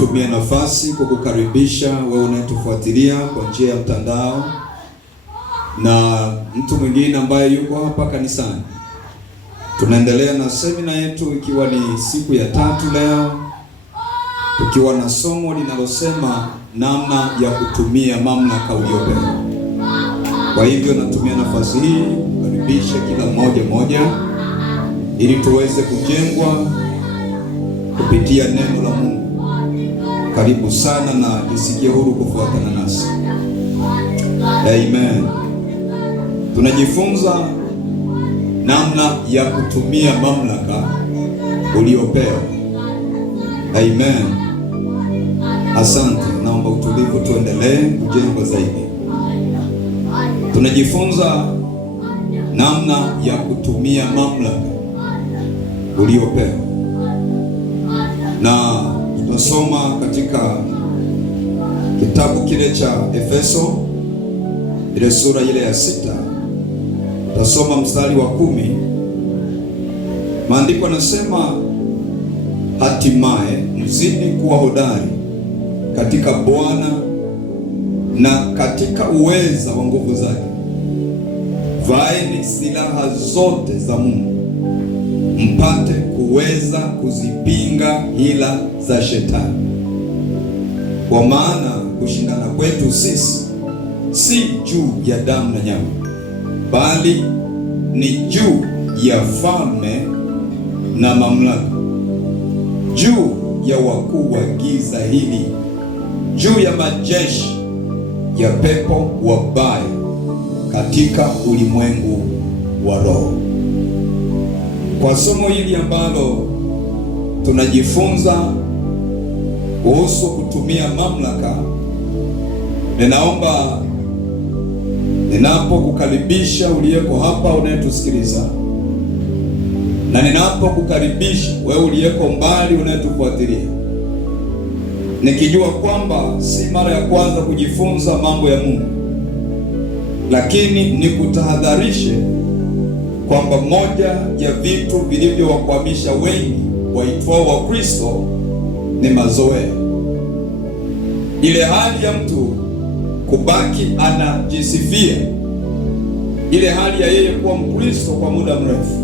Nitumie nafasi kukukaribisha wewe unayetufuatilia kwa njia ya mtandao na mtu mwingine ambaye yuko hapa kanisani. Tunaendelea na semina yetu ikiwa ni siku ya 3 leo, tukiwa na somo linalosema namna ya kutumia mamlaka uliyopewa. Kwa hivyo natumia nafasi hii kukaribisha kila mmoja ili tuweze kujengwa kupitia neno la Mungu. Karibu sana na jisikie huru kufuatana nasi. Amen. Tunajifunza namna ya kutumia mamlaka uliyopewa. Amen. Asante. Naomba utulivu, tuendelee kujengwa zaidi. Tunajifunza namna ya kutumia mamlaka uliyopewa. Na tutasoma katika kitabu kile cha Efeso, ile sura ile ya 6. Tutasoma mstari wa 10. Maandiko yanasema, hatimaye mzidi kuwa hodari katika Bwana na katika uweza wa nguvu zake. Vaeni silaha zote za Mungu mpate kuweza kuzipinga hila za shetani. Kwa maana kushindana kwetu sisi si juu ya damu na nyama, bali ni juu ya falme na mamlaka, juu ya wakuu wa giza hili, juu ya majeshi ya pepo wabaya katika ulimwengu wa roho. Kwa somo hili ambalo tunajifunza kuhusu kutumia mamlaka, ninaomba ninapokukaribisha uliyeko hapa unayetusikiliza, na ninapokukaribisha wewe uliyeko mbali unayetufuatilia, nikijua kwamba si mara ya kwanza kujifunza mambo ya Mungu, lakini nikutahadharishe kwamba moja ya vitu vilivyowakwamisha wengi waitwao wa Kristo ni mazoea. Ile hali ya mtu kubaki anajisifia, ile hali ya yeye kuwa Mkristo kwa muda mrefu,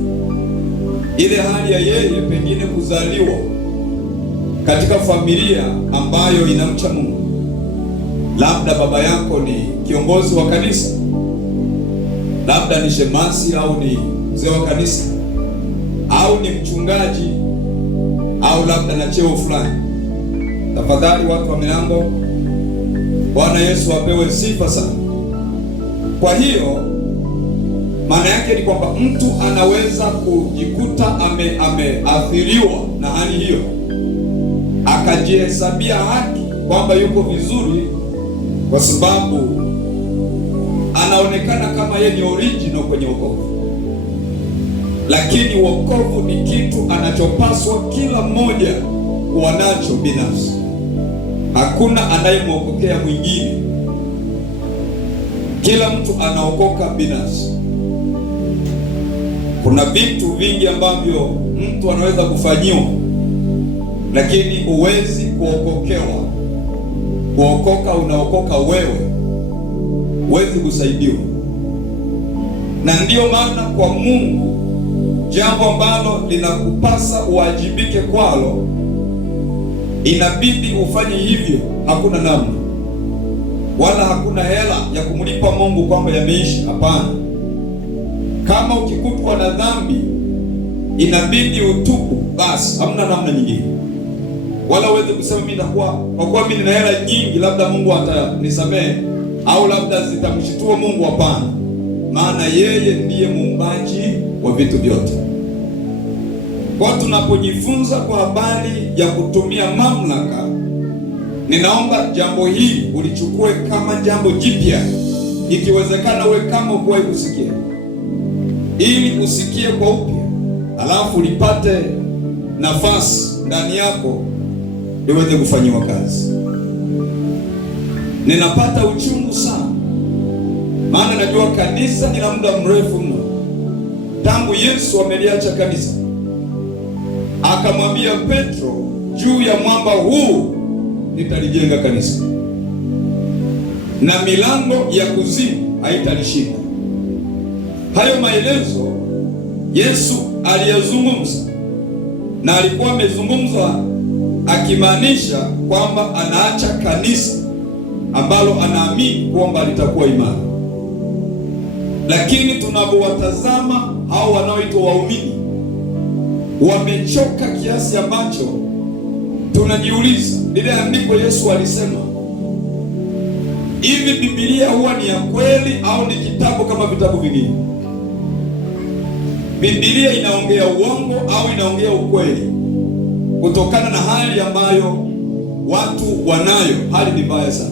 ile hali ya yeye pengine kuzaliwa katika familia ambayo inamcha Mungu. Labda baba yako ni kiongozi wa kanisa, labda ni shemasi au ni mzee wa kanisa, au ni mchungaji, au labda na cheo fulani. Tafadhali watu wa milango, Bwana Yesu apewe sifa sana. Kwa hiyo maana yake ni kwamba mtu anaweza kujikuta ameathiriwa na hali hiyo, akajihesabia haki kwamba yuko vizuri kwa sababu anaonekana kama yeye ni original kwenye wokovu. Lakini wokovu ni kitu anachopaswa kila mmoja kuwa nacho binafsi. Hakuna anayemwokokea mwingine. Kila mtu anaokoka binafsi. Kuna vitu vingi ambavyo mtu anaweza kufanyiwa, lakini huwezi kuokokewa. Kuokoka, unaokoka wewe, huwezi kusaidiwa. Na ndiyo maana kwa Mungu, jambo ambalo linakupasa uwajibike kwalo, inabidi ufanye hivyo. Hakuna namna, wala hakuna hela ya kumlipa Mungu kwamba yameisha. Hapana. Kama ukikutwa na dhambi, inabidi utubu, basi hamna namna nyingine. Wala uweze kusema mimi nitakuwa, kwa kuwa mimi nina hela nyingi, labda Mungu atanisamehe, au labda zitamshitua Mungu. Hapana, maana yeye ndiye muumbaji wa vitu vyote. Kwa tunapojifunza kwa habari ya kutumia mamlaka, ninaomba jambo hili ulichukue kama jambo jipya, ikiwezekana uwe kama ukuwahi kusikia, ili usikie kwa upya, alafu lipate nafasi ndani yako liweze kufanyiwa kazi. Ninapata uchungu sana, maana najua kanisa ni la muda mrefu mno. Tangu Yesu ameliacha kanisa, akamwambia Petro, juu ya mwamba huu nitalijenga kanisa, na milango ya kuzimu haitalishinda. Hayo maelezo Yesu aliyazungumza, na alikuwa amezungumza akimaanisha kwamba anaacha kanisa ambalo anaamini kwamba litakuwa imara. Lakini tunapowatazama hao wanaoitwa waumini, wamechoka kiasi ambacho tunajiuliza, lile andiko Yesu alisema, hivi Biblia huwa ni ya kweli au ni kitabu kama vitabu vingine? Biblia inaongea uongo au inaongea ukweli? Kutokana na hali ambayo watu wanayo, hali ni mbaya sana.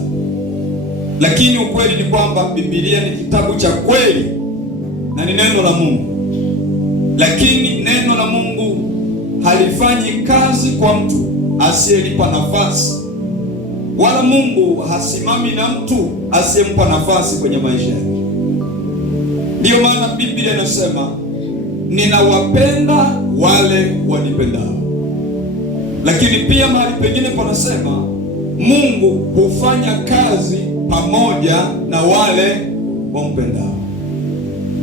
Lakini ukweli ni kwamba Biblia ni kitabu cha kweli na ni neno la Mungu. Lakini neno la Mungu halifanyi kazi kwa mtu asiyelipa nafasi, wala Mungu hasimami na mtu asiyempa nafasi kwenye maisha yake. Ndiyo maana Biblia inasema, ninawapenda wale wanipendao. Lakini pia mahali pengine panasema, Mungu hufanya kazi pamoja na wale wampendao.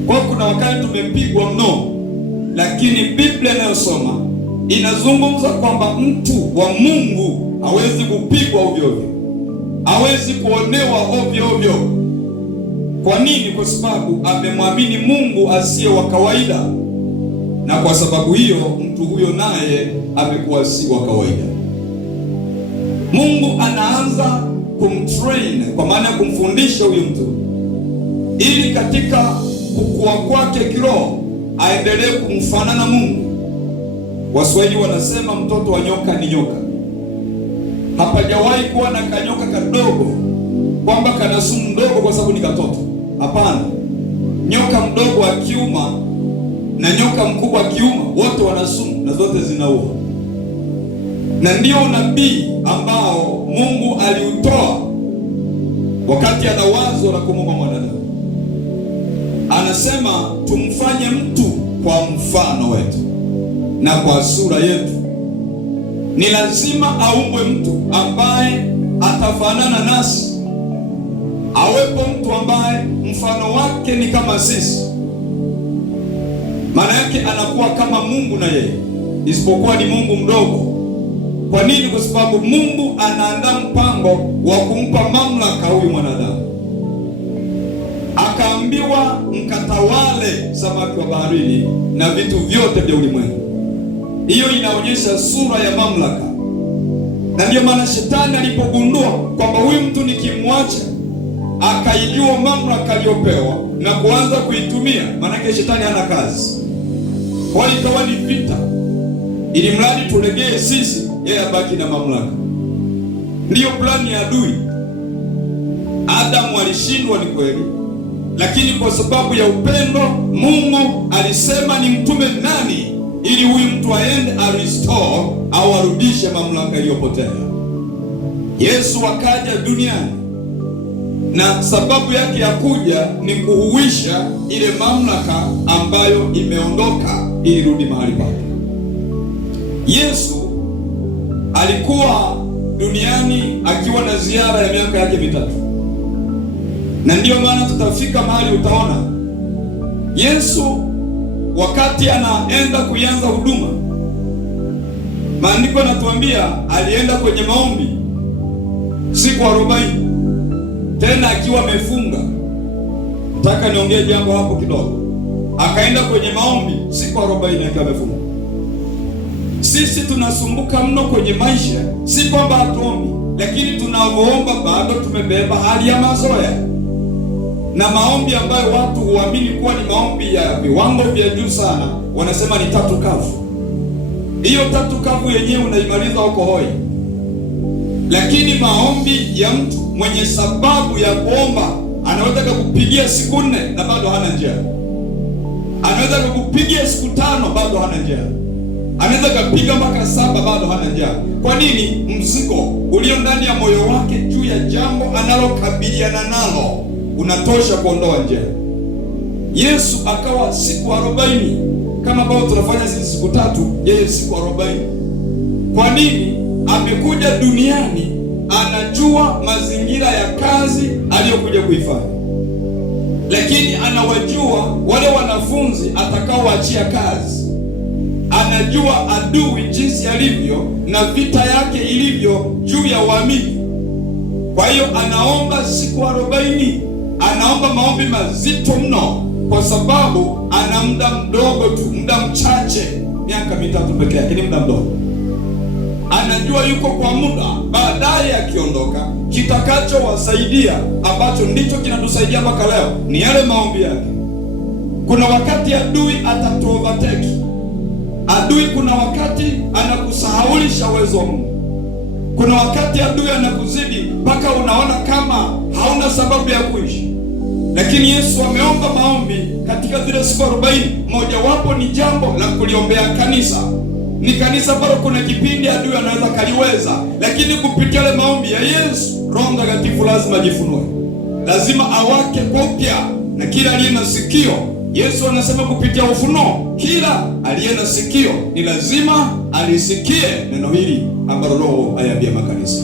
Kwa kuna wakati tumepigwa mno, lakini Biblia inayosoma inazungumza kwamba mtu wa Mungu hawezi kupigwa ovyo ovyo, hawezi kuonewa ovyo ovyo. Kwa nini? Kwa sababu amemwamini Mungu asiye wa kawaida, na kwa sababu hiyo mtu huyo naye amekuwa si wa kawaida. Mungu anaanza kumtrain, kwa maana ya kumfundisha huyo mtu, ili katika kukua kwake kiroho aendelee kumfanana Mungu. Waswahili wanasema mtoto wa nyoka ni nyoka. Hapajawahi kuwa na kanyoka kadogo kwamba kana sumu ndogo kwa sababu ni katoto. Hapana, nyoka mdogo akiuma na nyoka mkubwa akiuma, wote wana sumu na zote zinaua. Na ndio unabii ambao Mungu aliutoa wakati ana wazo la kumuumba mwanadamu. Anasema tumfanye mtu kwa mfano wetu na kwa sura yetu. Ni lazima aumbwe mtu ambaye atafanana nasi, awepo mtu ambaye mfano wake ni kama sisi. Maana yake anakuwa kama Mungu na yeye, isipokuwa ni Mungu mdogo. Kwa nini? Kwa sababu Mungu anaandaa mpango wa kumpa mamlaka huyu mwanadamu. Akaambiwa mkatawale samaki wa baharini na vitu vyote vya ulimwengu. Hiyo inaonyesha sura ya mamlaka. Na ndiyo maana shetani alipogundua kwamba huyu mtu nikimwacha, akaijua mamlaka aliyopewa na kuanza kuitumia, maanake shetani hana kazi. Kwa hiyo ikawa ni vita, ili mradi tulegee sisi, yeye abaki na mamlaka. Ndiyo plani ya adui. Adamu alishindwa, ni kweli, lakini kwa sababu ya upendo Mungu alisema ni mtume nani ili huyu mtu aende arestore au arudishe mamlaka iliyopotea. Yesu akaja duniani, na sababu yake ya kuja ni kuhuisha ile mamlaka ambayo imeondoka ili rudi mahali pake. Yesu alikuwa duniani akiwa na ziara ya miaka yake 3. Na ndiyo maana tutafika mahali utaona Yesu wakati anaenda kuanza huduma, maandiko yanatuambia alienda kwenye maombi siku 40, tena akiwa amefunga. Nataka niongee jambo hapo kidogo. Akaenda kwenye maombi siku 40 akiwa amefunga. Sisi tunasumbuka mno kwenye maisha, si kwamba hatuombi, lakini tunavyoomba bado tumebeba hali ya mazoea, na maombi ambayo watu huamini kuwa ni maombi ya viwango vya juu sana, wanasema ni tatu kavu. Hiyo tatu kavu yenyewe unaimaliza huko hoi. Lakini maombi ya mtu mwenye sababu ya kuomba, anaweza kukupigia siku 4 na bado hana njaa. Anaweza kukupigia siku 5 bado hana njaa. Anaweza kupiga mpaka 7 bado hana njaa. Kwa nini? Mzigo ulio ndani ya moyo wake juu ya jambo analokabiliana nalo unatosha kuondoa njaa. Yesu akawa siku 40 kama ambao tunafanya sisi siku 3, yeye siku 40. Kwa nini? Amekuja duniani anajua mazingira ya kazi aliyokuja kuifanya, lakini anawajua wale wanafunzi atakaowaachia kazi. Anajua adui jinsi alivyo na vita yake ilivyo juu ya waamini. Kwa hiyo anaomba siku 40, anaomba maombi mazito mno, kwa sababu ana muda mdogo tu, muda mchache, miaka 3 pekee yake, ni muda mdogo. Anajua yuko kwa muda, baadaye akiondoka, kitakachowasaidia ambacho ndicho kinatusaidia mpaka leo ni yale maombi yake. Kuna wakati adui atatuovertake. Adui kuna wakati anakusahaulisha uwezo wa Mungu. Kuna wakati adui anakuzidi mpaka unaona kama hauna sababu ya kuishi. Lakini Yesu ameomba maombi katika zile siku 40. Mojawapo ni jambo la kuliombea kanisa. Ni kanisa ambalo kuna kipindi adui anaweza kaliweza, lakini kupitia yale maombi ya Yesu, Roho Mtakatifu lazima ajifunue, lazima awake kwa upya. Na kila aliye na sikio, Yesu anasema kupitia ufunuo, kila aliye na sikio ni lazima alisikie neno hili ambalo Roho ayaambia makanisa.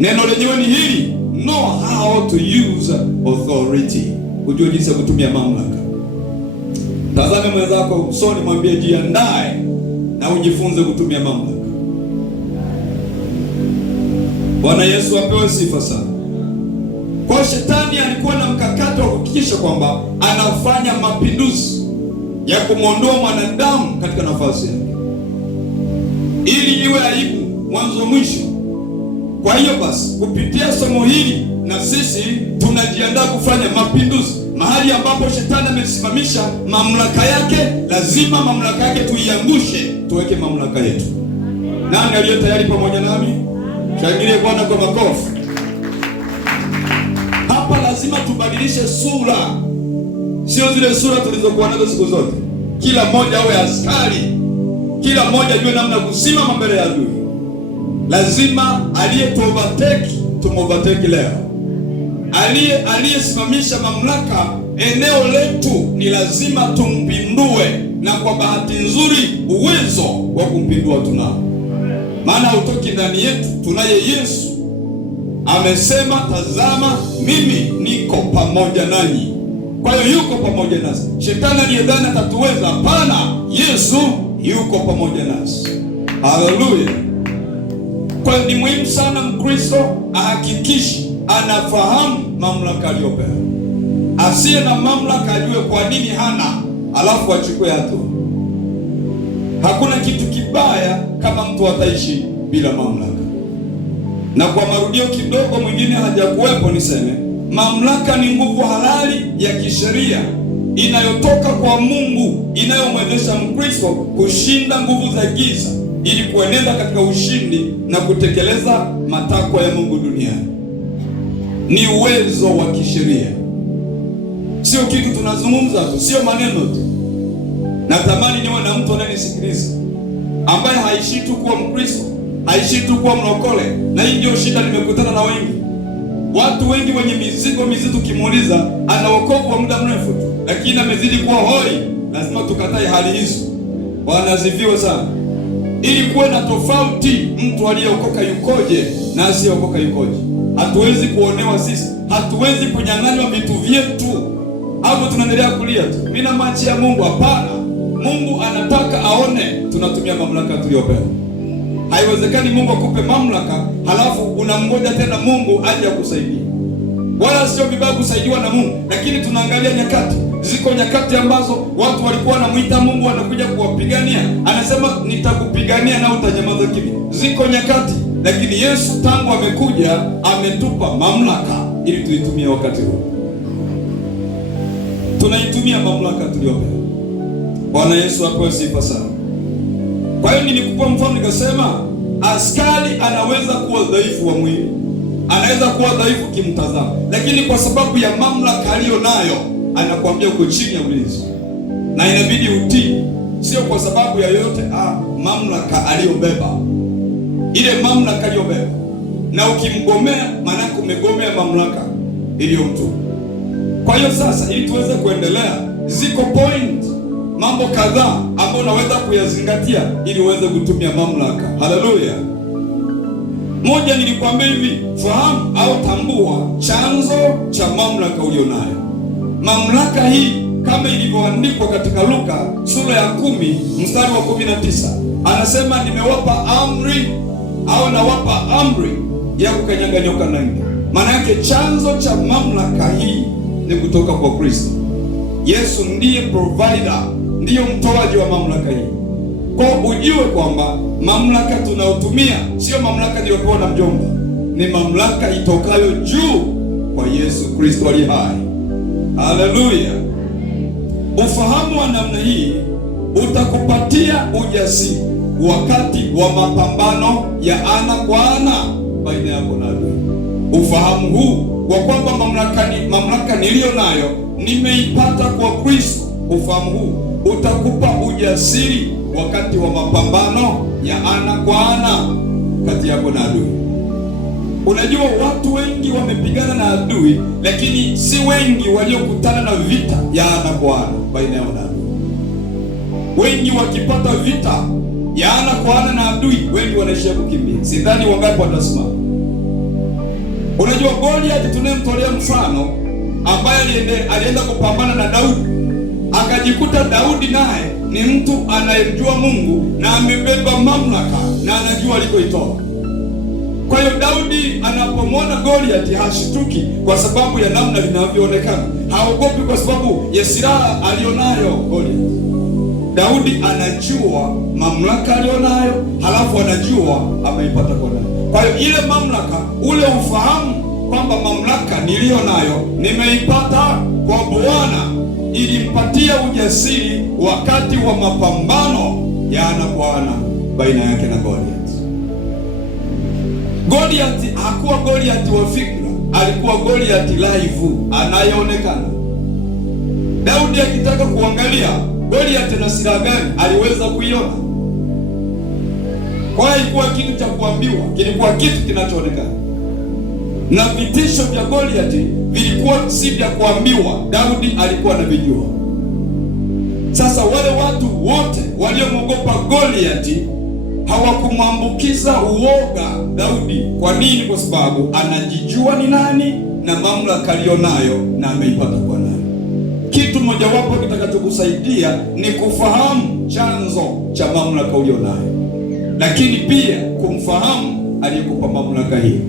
Neno lenyewe ni hili: know how to use authority, kujua jinsi ya kutumia mamlaka. Tazame mwenzako usoni, mwambie jiandae na ujifunze kutumia mamlaka. Bwana Yesu apewe sifa sana. Kwa shetani alikuwa na mkakati wa kuhakikisha kwamba anafanya mapinduzi ya kumwondoa mwanadamu katika nafasi yake, ili iwe aibu mwanzo mwisho. Kwa hiyo basi, kupitia somo hili na sisi tunajiandaa kufanya mapinduzi. Mahali ambapo shetani amesimamisha mamlaka yake, lazima mamlaka yake tuiangushe, tuweke mamlaka yetu. Nani aliye tayari pamoja nami? Shangilie Bwana kwa makofi. Hapa lazima tubadilishe sura, sio zile sura tulizokuwa nazo siku zote. Kila mmoja awe askari, kila mmoja ajue namna kusimama mbele ya adui. Lazima aliyetuovertake tumovertake leo. Aliyesimamisha mamlaka eneo letu ni lazima tumpindue, na kwa bahati nzuri uwezo wa kumpindua tunao, maana hautoki ndani yetu. Tunaye Yesu. Amesema, tazama mimi niko pamoja nanyi. Kwa hiyo yuko pamoja nasi. Shetani aliyedhani atatuweza, hapana, Yesu yuko pamoja nasi. Haleluya. Kwa hiyo ni muhimu sana Mkristo ahakikishe anafahamu mamlaka aliyopewa. Asiye na mamlaka ajue kwa nini hana, alafu achukue hatua. Hakuna kitu kibaya kama mtu ataishi bila mamlaka. Na kwa marudio kidogo, mwingine hajakuwepo, niseme mamlaka ni nguvu halali ya kisheria inayotoka kwa Mungu, inayomwezesha Mkristo kushinda nguvu za giza ili kuenenda katika ushindi na kutekeleza matakwa ya Mungu duniani. Ni uwezo wa kisheria, sio kitu tunazungumza tu, sio maneno tu. Natamani niwe na mtu anayenisikiliza ambaye haishi tu kuwa Mkristo, haishi tu kuwa mlokole. Na hii ndio shida, nimekutana na wengi, watu wengi wenye mizigo mizito. Kimuuliza ana wokovu wa muda mrefu tu, lakini amezidi kuwa hoi. Lazima tukatae hali hizo. Bwana asifiwe sana. Ili kuwe na tofauti, mtu aliyeokoka yukoje na asiyeokoka yukoje. Hatuwezi kuonewa sisi, hatuwezi kunyang'anywa vitu vyetu. Hapo tunaendelea kulia tu, mimi namwachia Mungu. Hapana, Mungu anataka aone tunatumia mamlaka tuliyopewa. Haiwezekani Mungu akupe mamlaka halafu unamngoja tena Mungu aje akusaidie. Wala sio vibaya kusaidiwa na Mungu, lakini tunaangalia nyakati. Ziko nyakati ambazo watu walikuwa wanamuita Mungu, anakuja kuwapigania, anasema nitakupigania na utanyamaza kimya. Ziko nyakati, lakini Yesu tangu amekuja ametupa mamlaka ili tuitumie wakati huu. Tunaitumia mamlaka tuliyopewa. Bwana Yesu apewe sifa sana. Kwa hiyo nilikupa mfano nikasema, askari anaweza kuwa dhaifu wa mwili, anaweza kuwa dhaifu kimtazamo, lakini kwa sababu ya mamlaka aliyo nayo anakuambia uko chini ya ulinzi na inabidi utii. Sio kwa sababu ya yoyote, mamlaka aliyobeba, ile mamlaka aliyobeba. Na ukimgomea, maana yake umegomea mamlaka iliyomtuma. Kwa hiyo sasa, ili tuweze kuendelea, ziko point, mambo kadhaa ambayo unaweza kuyazingatia ili uweze kutumia mamlaka. Haleluya. Moja, nilikwambia hivi, fahamu au tambua chanzo cha mamlaka ulionayo. Mamlaka hii kama ilivyoandikwa katika Luka sura ya 10 mstari wa 19, anasema nimewapa amri au nawapa amri ya kukanyaga nyoka na nge. Maana yake chanzo cha mamlaka hii ni kutoka kwa Kristo. Yesu ndiye provider, ndiyo mtoaji wa mamlaka hii. Kwa ujue kwamba mamlaka tunayotumia sio mamlaka niliyopewa na mjomba, ni mamlaka itokayo juu kwa Yesu Kristo aliye hai. Haleluya! Ufahamu wa namna hii utakupatia ujasiri wakati wa mapambano ya ana kwa ana baina yako na adui. Ufahamu huu wa kwamba mamlaka niliyo nayo nimeipata kwa Kristo, ufahamu huu utakupa ujasiri wakati wa mapambano ya ana kwa ana kati yako na adui. Unajua, watu wengi wamepigana na adui, lakini si wengi waliokutana na vita ya ana kwa ana baina yao na adui. Wengi wakipata vita ya ana kwa ana na adui, wengi wanaishia kukimbia. Sidhani wangapi watasimama. Unajua, Goliath tunayemtolea mfano, ambaye alienda kupambana na Daudi, akajikuta Daudi naye ni mtu anayemjua Mungu na amebeba mamlaka na anajua alikoitoa. Kwa hiyo Daudi anapomwona Goliath hashtuki kwa sababu ya namna linavyoonekana, haogopi kwa sababu ya silaha alionayo Goliath. Daudi anajua mamlaka alionayo, halafu anajua ameipata kwa nani. Kwa hiyo ile mamlaka, ule ufahamu kwamba mamlaka niliyo nayo nimeipata kwa Bwana, ilimpatia ujasiri wakati wa mapambano ya ana kwa ana baina yake na Goliath. Goliath hakuwa Goliath wa fikra, alikuwa Goliath live anayeonekana. Daudi akitaka kuangalia Goliath na silaha gani, aliweza kuiona. Kwa hiyo ilikuwa kitu cha kuambiwa, kilikuwa kitu kinachoonekana. Na vitisho vya Goliath vilikuwa si vya kuambiwa, Daudi alikuwa anavijua. Sasa wale watu wote waliomwogopa Goliath hawakumwambukiza uoga Daudi. Kwa nini? Kwa sababu anajijua ni nani na mamlaka aliyonayo na ameipata kwa nani. Kitu mojawapo kitakachokusaidia ni kufahamu chanzo cha mamlaka ulionayo, lakini pia kumfahamu aliyekupa mamlaka hiyo.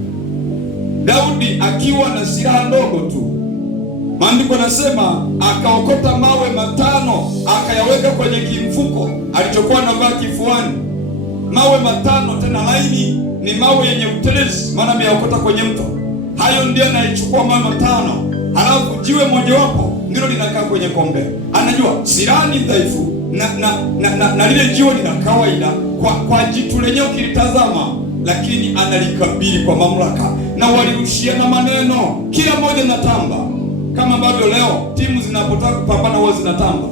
Daudi akiwa na silaha ndogo tu, maandiko yanasema akaokota mawe 5 akayaweka kwenye kimfuko alichokuwa anavaa kifuani. Mawe 5 tena laini, ni mawe yenye utelezi, maana ameyaokota kwenye mto. Hayo ndio anaichukua mawe 5, halafu jiwe mojawapo ndilo linakaa kwenye kombe. Anajua silaha ni dhaifu na lile jiwe ni la kawaida kwa jitu lenyewe ukilitazama, lakini analikabili kwa mamlaka. Na walirushiana maneno, kila mmoja na tamba, kama ambavyo leo timu zinapotaka kupambana huwa zinatamba.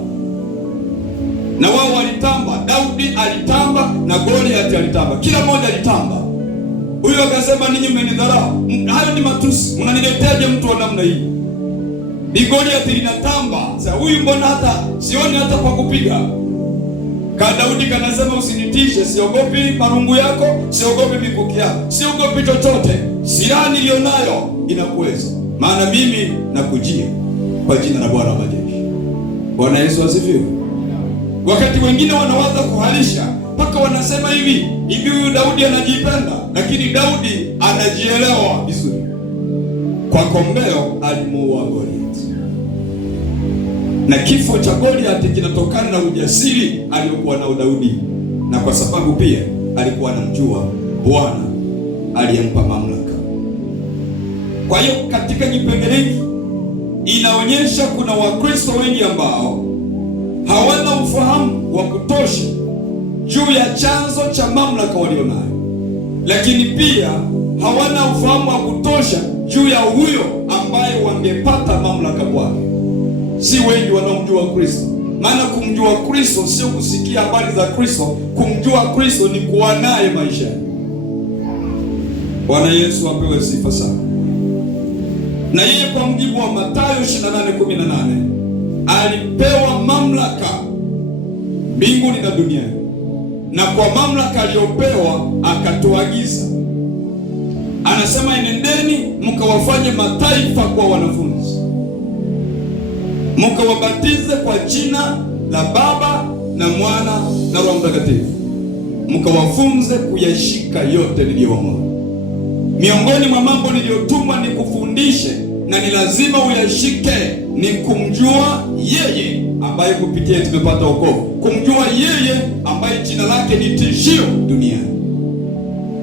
Na wao walitamba, Daudi alitamba na Goliath alitamba, kila mmoja alitamba. Huyo akasema, ninyi mmenidharau. Hayo ni matusi, mnanileteaje mtu wa namna hii? Ni Goliath linatamba. Sasa huyu mbona hata sioni hata kwa kupiga? Daudi kanasema, usinitishe, siogopi marungu yako, siogopi mikuki yako, siogopi chochote. Silaha nilionayo inakuweza, maana mimi nakujia kwa jina la Bwana wa majeshi. Bwana Yesu asifiwe. Wakati wengine wanawaza kuhalisha mpaka wanasema hivi huyu Daudi anajipenda, lakini Daudi anajielewa vizuri. Kwa kombeo alimuua Goliath, na kifo cha Goliath kinatokana na ujasiri aliokuwa nao Daudi, na kwa sababu pia alikuwa anamjua Bwana aliyempa mamlaka. Kwa hiyo katika kipengele hiki inaonyesha kuna Wakristo wengi ambao hawana ufahamu wa kutosha juu ya chanzo cha mamlaka walionayo, lakini pia hawana ufahamu wa kutosha juu ya huyo ambaye wangepata mamlaka kwake. Si wengi wanaomjua Kristo, maana kumjua Kristo sio kusikia habari za Kristo. Kumjua Kristo ni kuwa naye maishani. Bwana Yesu apewe sifa sana. Na yeye kwa mujibu wa Mathayo 28:18 alipewa mamlaka mbinguni na duniani, na kwa mamlaka aliyopewa akatuagiza Anasema enendeni mkawafanye mataifa kwa wanafunzi, mkawabatize kwa jina la Baba na Mwana na Roho Mtakatifu, mkawafunze kuyashika yote niliyowaamuru. Miongoni mwa mambo niliyotumwa ni kufundishe na ni lazima uyashike, ni kumjua yeye ambaye kupitia tumepata wokovu, kumjua yeye ambaye jina lake ni tishio duniani.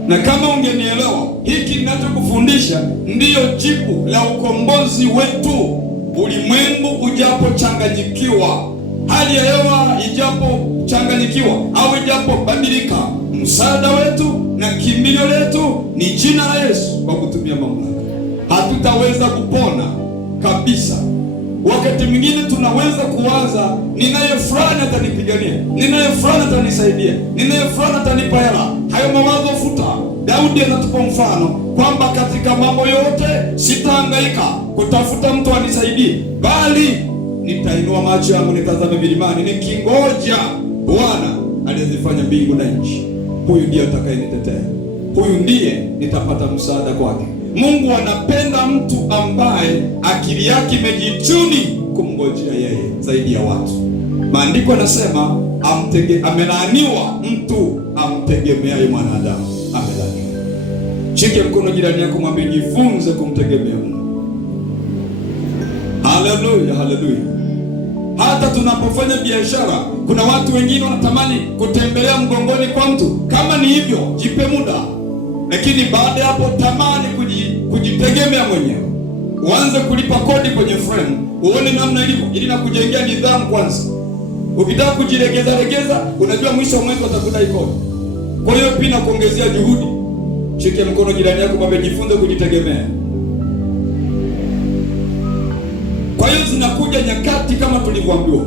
Na kama ungenielewa, hiki ninachokufundisha ndiyo jibu la ukombozi wetu. Ulimwengu ujapochanganyikiwa, hali ya hewa ijapochanganyikiwa au ijapobadilika, msaada wetu na kimbilio letu ni jina la Yesu. Kwa kutumia mamlaka hatutaweza kupona kabisa. Wakati mwingine tunaweza kuwaza, ninaye fulani atanipigania, ninaye fulani atanisaidia, ninaye fulani atanipa hela. Hayo mawazo futa. Daudi anatupa mfano kwamba katika mambo yote sitahangaika kutafuta mtu anisaidie, bali nitainua macho yangu nitazame milimani, nikingoja Bwana aliyezifanya mbingu na nchi. Huyu ndiye atakayenitetea, huyu ndiye nitapata msaada kwake. Mungu anapenda mtu ambaye akili yake imejituni kumngojea yeye zaidi ya watu. Maandiko yanasema amelaaniwa mtu amtegemeaye mwanadamu, amelaaniwa. Shike mkono jirani yako, mwambie jifunze kumtegemea Mungu. Haleluya, haleluya. Hata tunapofanya biashara, kuna watu wengine wanatamani kutembelea mgongoni kwa mtu. Kama ni hivyo, jipe muda, lakini baada ya hapo tamani kujitegemea mwenyewe. Uanze kulipa kodi kwenye frame, uone namna ilivyo, ili na kujengea nidhamu kwanza. Ukitaka kujilegeza legeza, unajua mwisho wa mwezi watakudai kodi. Kwa hiyo pia kuongezea juhudi. Shike mkono jirani yako, mwambie jifunze kujitegemea. Kwa hiyo zinakuja nyakati kama tulivyoambiwa.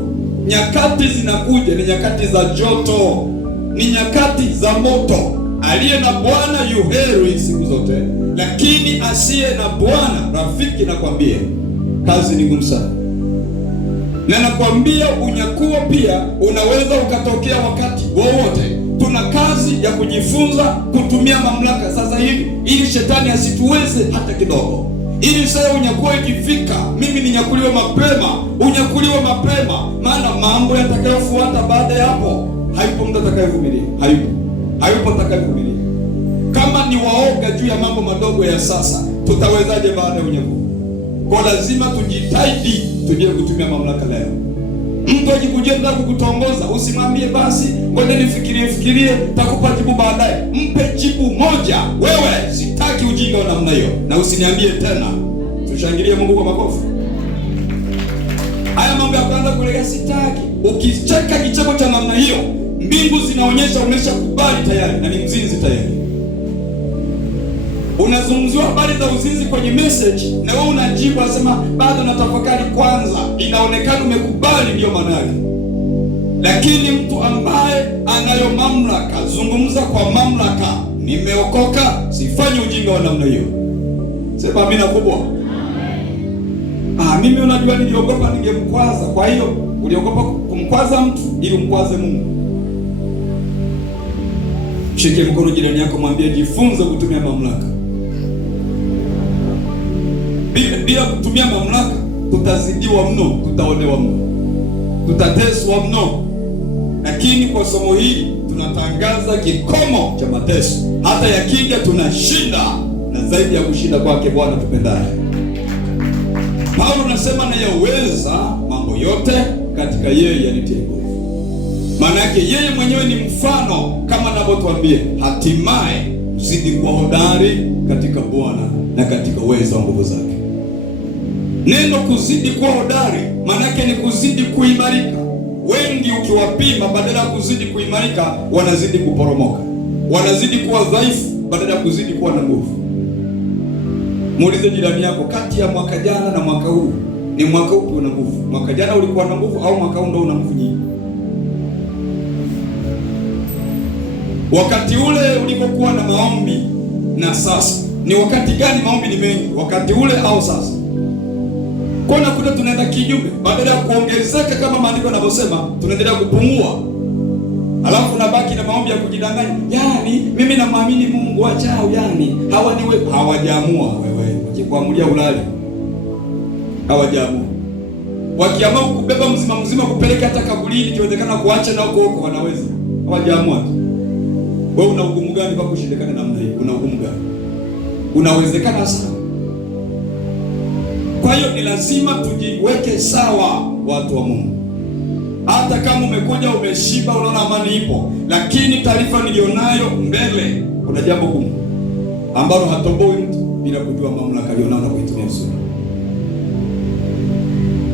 Nyakati zinakuja, ni nyakati za joto, ni nyakati za moto. Aliye na Bwana yu heri siku zote, lakini asiye na Bwana, rafiki, nakwambia kazi ni ngumu sana. Na nakwambia unyakuo pia unaweza ukatokea wakati wowote. Tuna kazi ya kujifunza kutumia mamlaka sasa hivi, ili shetani asituweze hata kidogo. Ili sasa unyakuo ikifika, mimi ninyakuliwe mapema, unyakuliwe mapema, maana mambo yatakayofuata baada ya hapo, hayupo mtu atakayevumilia, hayupo atakayevumilia. Kama ni waoga juu ya mambo madogo ya sasa, tutawezaje baada ya unyakuo? Kwa lazima tujitahidi, tujue kutumia mamlaka leo. Mtu akikujia nataka kukutongoza, usimwambie basi ngoja nifikirie takupa jibu baadaye. Mpe jibu moja, wewe sitaki ujinga wa namna hiyo, na usiniambie tena. Tushangilie Mungu kwa makofi. Haya mambo ya kwanza kulega sitaki. Ukicheka kicheko cha namna hiyo, mbingu zinaonyesha umeshakubali tayari na ni mzinzi tayari. Unazungumziwa habari za uzinzi kwenye message na wewe unajibu unasema bado natafakari kwanza. Inaonekana umekubali, ndio maana yake. Lakini mtu ambaye anayo mamlaka, zungumza kwa mamlaka. Nimeokoka, sifanyi ujinga wa namna hiyo. Sema amina kubwa. Mimi unajua niliogopa ningemkwaza. Kwa hiyo uliogopa kumkwaza mtu ili umkwaze Mungu. Shike mkono jirani yako, mwambie jifunze kutumia mamlaka. Bila kutumia mamlaka tutazidiwa mno, tutaonewa mno, tutateswa mno. Lakini kwa somo hili tunatangaza kikomo cha mateso. Hata yakija tunashinda, na zaidi ya kushinda kwake Bwana tupendaye. Paulo anasema na yaweza mambo yote katika yeye anitie nguvu. Maana yake yeye mwenyewe ni mfano, kama anavyotuambia, hatimaye uzidi kuwa hodari katika Bwana na katika uwezo wa nguvu zake. Neno kuzidi kuwa hodari maana yake ni kuzidi kuimarika. Wengi ukiwapima, badala ya kuzidi kuimarika, wanazidi kuporomoka, wanazidi kuwa dhaifu badala ya kuzidi kuwa na nguvu. Muulize jirani yako, kati ya mwaka jana na mwaka huu ni mwaka upi una nguvu? Mwaka jana ulikuwa na nguvu au mwaka huu ndio una nguvu nyingi? Wakati ule ulipokuwa na maombi na sasa ni wakati gani maombi ni mengi? Wakati ule au sasa? Kwa nakuta tunaenda kinyume, badala ya kuongezeka kama maandiko yanavyosema, tunaendelea kupungua. Alafu nabaki na maombi ya kujidanganya. Yaani mimi namwamini Mungu, wachao yani hawajaamua wewe. Ukikuamulia ulali. Hawajaamua. Wakiamua kubeba mzima mzima kupeleka hata kaburini, ikiwezekana kuacha na huko wanaweza. Hawajaamua tu. Wewe una ugumu gani kwa kushindikana namna hii? Una ugumu gani? Unawezekana sana. Kwa hiyo ni lazima tujiweke sawa, watu wa Mungu. Hata kama umekuja umeshiba, unaona amani ipo, lakini taarifa nilionayo mbele, kuna jambo gumu ambalo hatoboi mtu bila kujua mamlaka alionayo na kuitumia vizuri.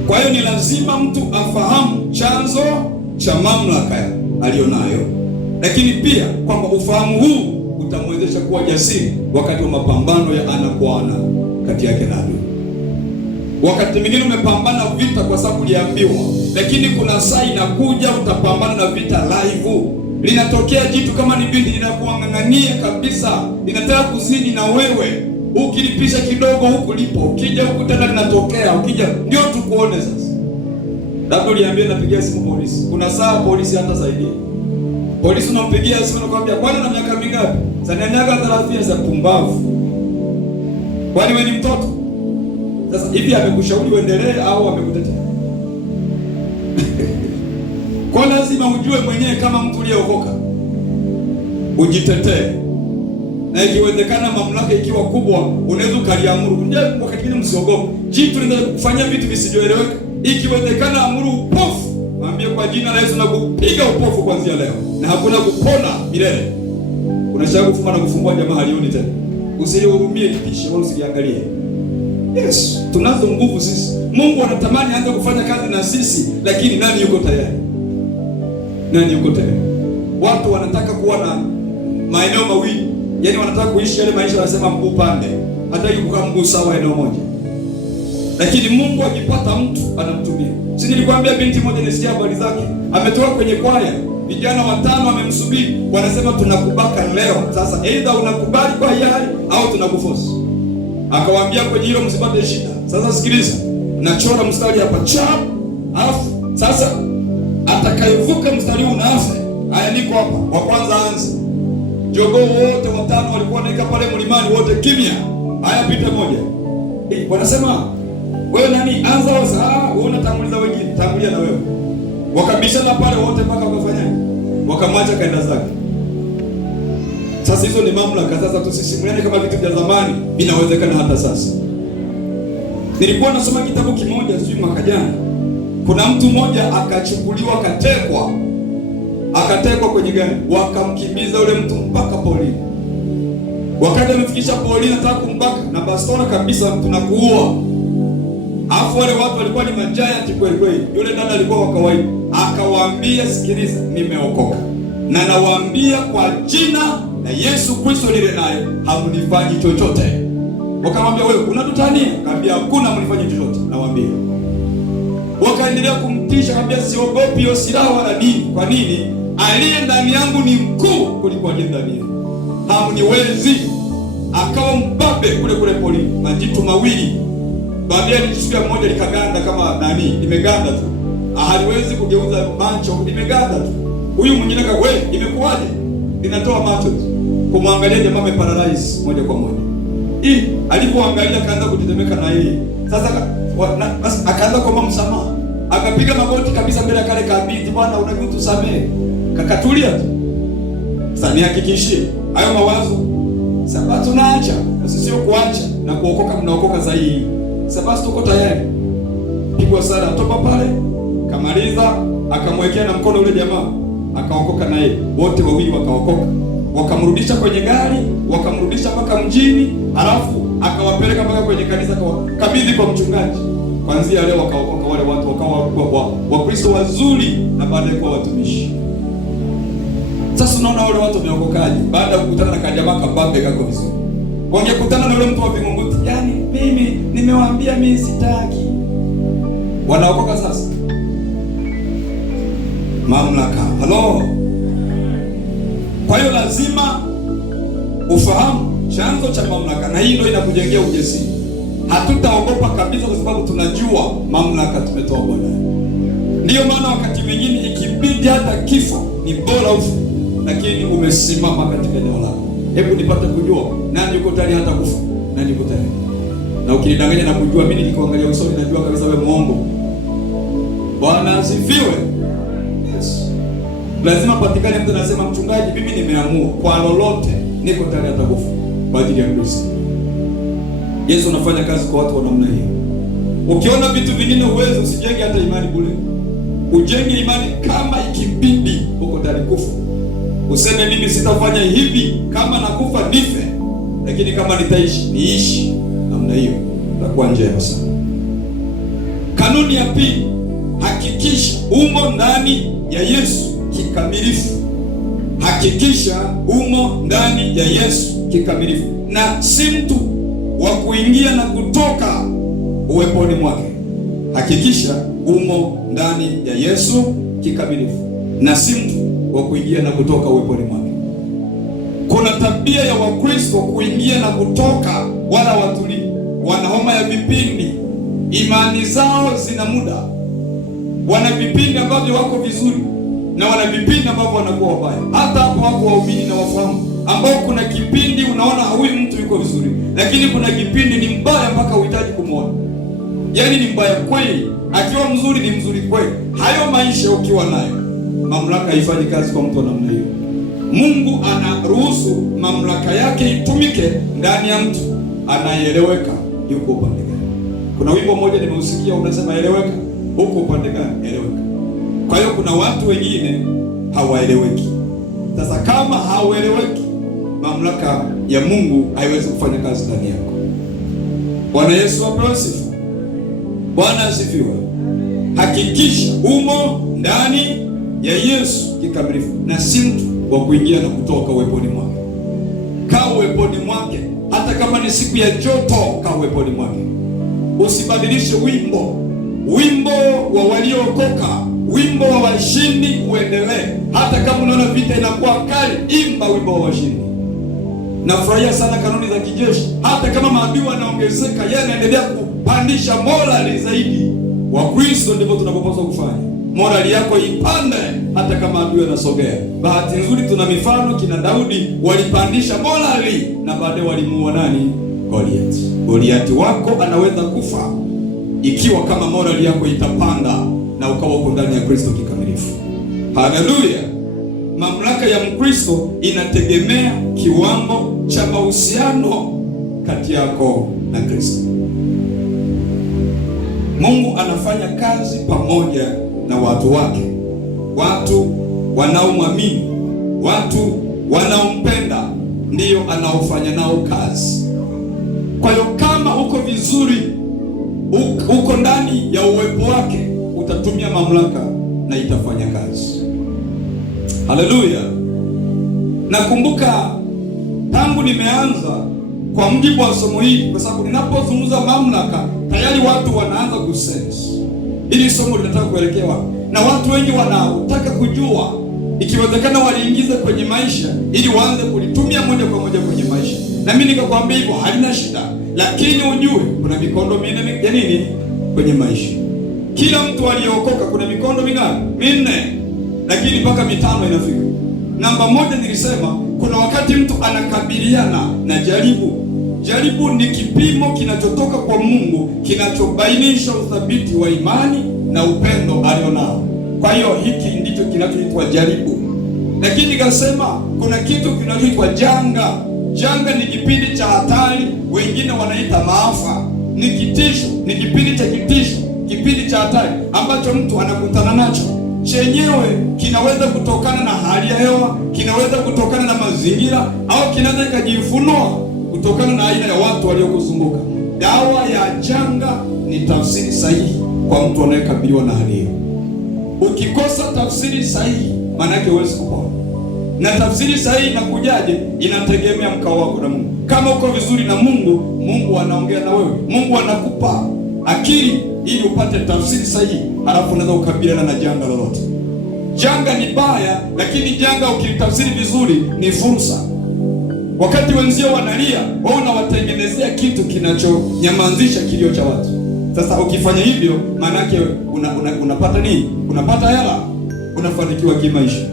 Kwa hiyo ni lazima mtu afahamu chanzo cha mamlaka alionayo, lakini pia kwamba ufahamu huu utamwezesha kuwa jasiri wakati wa mapambano ya ana kwa ana kati yake na adui. Wakati mwingine umepambana vita kwa sababu uliambiwa, lakini kuna saa inakuja utapambana na vita live. Linatokea jitu kama ni binti linakuang'ang'ania kabisa, linataka kuzini na wewe. Ukilipisha kidogo huku lipo, ukija huku tena linatokea, ukija ndio tukuone sasa. Labda uliambia napigia simu polisi. Kuna saa polisi hata zaidi. Polisi unampigia simu na kumwambia kwani una miaka mingapi? Sasa miaka 30 za pumbavu. Kwani wewe ni mtoto? Sasa hivi amekushauri uendelee au amekutetea? Kwa lazima ujue mwenyewe kama mtu uliyeokoka. Ujitetee. Na ikiwezekana mamlaka ikiwa kubwa, unaweza ukaliamuru. Ndio wakati mwingine msiogope. Jitu linaweza kufanya vitu visivyoeleweka. Ikiwezekana amuru upofu. Mwambie kwa jina la Yesu na kupiga upofu kuanzia leo. Na hakuna kupona milele. Unashaka kufuma na kufumbua jamaa halioni tena. Usilihurumie kipishi wala usiliangalie. Yes, tunazo nguvu sisi. Mungu anatamani aanze kufanya kazi na sisi, lakini nani yuko tayari? Nani yuko tayari? Watu wanataka kuwa na maeneo mawili. Yaani wanataka kuishi yale maisha wanasema mguu pande. Hataki kukaa mguu sawa eneo moja. Lakini Mungu akipata mtu anamtumia. Si nilikwambia binti moja nisikia habari zake. Ametoka kwenye kwaya, vijana 5 wamemsubiri. Wanasema tunakubaka leo. Sasa either unakubali kwa hiari au tunakuforce. Akawaambia kwenye hilo msipate shida. Sasa sikiliza. Nachora mstari hapa chap. Alafu sasa atakayevuka mstari huu na afa. Haya niko hapa. Wa kwanza anza. Jogoo wote 5 walikuwa wanaika pale mlimani wote kimya. Haya pita moja. Wanasema wewe nani anza wasa? Wewe unatanguliza wengine. Tangulia na wewe. Wakabishana pale wote mpaka wakafanyaje? Wakamwacha kaenda zake. Sasa hizo ni mamlaka. Sasa tusisimuliane kama vitu vya zamani, vinawezekana hata sasa. Nilikuwa nasoma kitabu kimoja sijui mwaka jana. Kuna mtu mmoja akachukuliwa akatekwa kwenye gari, wakamkimbiza yule mtu mpaka polini. Wakati amefikisha polini nataka kumbaka na bastola kabisa, tunakuua. Alafu wale watu walikuwa ni majayati kweli kweli. Yule dada alikuwa wa kawaida. Akawaambia sikiliza, nimeokoka. Na nawaambia kwa jina na Yesu Kristo nile naye, hamnifanyi chochote. Wakamwambia wewe unatutania? Kaambia hakuna mnifanyi chochote, nawaambia. Wakaendelea kumtisha, kaambia siogopi hiyo silaha wala nini. Kwa nini? Aliye ndani yangu ni mkuu kuliko aliye ndani yenu. Hamniwezi. Akawa mbabe kule polini. Majitu mawili. Baadaye nilishukia mmoja likaganda kama nani, limeganda tu. Haliwezi kugeuza macho, limeganda tu. Huyu mwingine kawe, imekuwaje? Linatoa macho tu. Kumwangalia jamaa ameparalyze moja kwa moja. Alipoangalia akaanza kutetemeka na yeye. Sasa akaanza kuomba msamaha. Akapiga magoti kabisa mbele ya kale kabiti, Bwana unanisamehe. Kakatulia tu. Sasa nihakikishie hayo mawazo. Sasa tunaacha, sio kuacha na kuokoka, mnaokoka sahihi. Sasa tuko tayari. Pigwa sala topa pale, kamaliza, akamwekea na mkono yule jamaa, akaokoka naye. Wote wawili wakaokoka. Wakamrudisha kwenye gari, wakamrudisha mpaka mjini, halafu akawapeleka mpaka kwenye kanisa kwa kabidhi kwa mchungaji. Kuanzia leo wakaokoka wale watu, wakawa Wakristo wazuri na baadaye kuwa watumishi. Sasa unaona wale watu wameokokaje baada ya kukutana na kajamaa kabambe kako vizuri. Wangekutana na yule mtu wa Vingunguti, yaani mimi nimewaambia mimi sitaki. Wanaokoka sasa. Mamlaka. Hello. Kwa hiyo lazima ufahamu chanzo cha mamlaka, na hii ndio inakujengea ujasiri. Hatutaogopa kabisa kwa sababu tunajua mamlaka tumetoa Bwana. Ndiyo maana wakati mwingine ikibidi hata kifo ni bora ufe, lakini umesimama katika eneo lako. Hebu nipate kujua nani yuko tayari hata kufa, nani yuko tayari. Na ukinidanganya na kujua, mimi nikikuangalia usoni najua kabisa wewe muongo. Bwana asifiwe. Yes. Lazima patikane mtu anasema, mchungaji, mimi nimeamua kwa lolote niko tayari hata kufa kwa ajili ya Kristo. Yesu anafanya kazi kwa watu wa namna hiyo. Ukiona vitu vingine uweze, usijenge hata imani bure. Ujenge imani kama ikibidi uko tayari kufa. Useme mimi sitafanya hivi, kama nakufa nife, lakini kama nitaishi niishi. Namna hiyo itakuwa njema sana. Kanuni ya pili, hakikisha umo ndani ya Yesu kikamilifu. Hakikisha umo ndani ya Yesu kikamilifu, na si mtu wa kuingia na kutoka uweponi mwake. Hakikisha umo ndani ya Yesu kikamilifu, na si mtu wa kuingia na kutoka uweponi mwake. Kuna tabia ya Wakristo kuingia na kutoka, wala watulii. Wana homa ya vipindi, imani zao zina muda. Wana vipindi ambavyo wako vizuri na wana vipindi ambavyo wanakuwa wabaya. Hata hapo wako waumini na wafahamu ambao kuna kipindi unaona huyu mtu yuko vizuri, lakini kuna kipindi ni mbaya mpaka uhitaji kumwona. Yaani ni mbaya kweli, akiwa mzuri ni mzuri kweli. Hayo maisha ukiwa nayo, mamlaka haifanyi kazi kwa mtu wa namna hiyo. Mungu anaruhusu mamlaka yake itumike ndani ya mtu anayeeleweka yuko upande gani. Kuna wimbo mmoja nimeusikia unasema, eleweka, huko upande gani? Eleweka. Kwa hiyo kuna watu wengine hawaeleweki. Sasa kama haueleweki, mamlaka ya Mungu haiwezi kufanya kazi ndani yako. Bwana Yesu apewe sifa. Bwana asifiwe. Hakikisha umo ndani ya Yesu kikamilifu, na si mtu wa kuingia na kutoka uweponi mwake. Kaa uweponi mwake, hata kama ni siku ya joto, kaa uweponi mwake. Usibadilishe wimbo wa waliookoka, wimbo wa washindi uendelee. Hata kama unaona vita inakuwa kali, imba wimbo wa washindi. Nafurahia sana kanuni za kijeshi. Hata kama maadui wanaongezeka, yeye anaendelea kupandisha morali zaidi. Wakristo ndivyo tunapaswa kufanya. Morali yako ipande hata kama adui anasogea. Bahati nzuri tuna mifano, kina Daudi walipandisha morali na baadaye walimuua nani? Goliathi. Goliathi wako anaweza kufa ikiwa kama morali yako itapanda na ukawa uko ndani ya Kristo kikamilifu. Haleluya. Mamlaka ya Mkristo inategemea kiwango cha mahusiano kati yako na Kristo. Mungu anafanya kazi pamoja na watu wake, watu wanaomwamini, watu wanaompenda, ndiyo anaofanya nao kazi. Kwa hiyo kama uko vizuri, uko ndani ya uwepo wake, utatumia mamlaka na itafanya kazi. Haleluya. Nakumbuka tangu nimeanza kwa mjibu wa somo hili, kwa sababu ninapozungumza mamlaka tayari watu wanaanza kusense ili somo linataka kuelekewa, na watu wengi wanataka kujua, ikiwezekana waliingiza kwenye maisha ili waanze kulitumia moja kwa moja kwenye maisha. Na mimi nikakwambia hivyo, halina shida, lakini ujue kuna mikondo minne ya nini kwenye maisha. Kila mtu aliyeokoka kuna mikondo mingapi? Minne, lakini mpaka mitano inafika. Namba moja nilisema, kuna wakati mtu anakabiliana na jaribu. Jaribu ni kipimo kinachotoka kwa Mungu kinachobainisha uthabiti wa imani na upendo alionao. Kwa hiyo hiki ndicho kinachoitwa jaribu. Lakini nikasema kuna kitu kinachoitwa janga. Janga ni kipindi cha hatari, wengine wanaita maafa. Ni kitisho, ni kipindi cha kitisho, kipindi cha hatari ambacho mtu anakutana nacho. Chenyewe kinaweza kutokana na hali ya hewa, kinaweza kutokana na mazingira, au kinaweza kujifunua kutokana na aina ya watu waliokuzunguka. Dawa ya janga ni tafsiri sahihi kwa mtu anayekabiliwa na hali hiyo. Ukikosa tafsiri sahihi, maana yake huwezi kupona. Na tafsiri sahihi inakujaje? Inategemea mkao wako na Mungu. Kama uko vizuri na Mungu, Mungu anaongea na wewe. Mungu anakupa akili ili upate tafsiri sahihi, halafu unaweza kukabiliana na janga lolote. Janga ni baya, lakini janga ukitafsiri vizuri ni fursa. Wakati wenzio wanalia, wewe unawatengenezea kitu kinachonyamazisha kilio cha watu. Sasa ukifanya hivyo, maana yake unapata nini? Unapata hela, unafanikiwa kimaisha.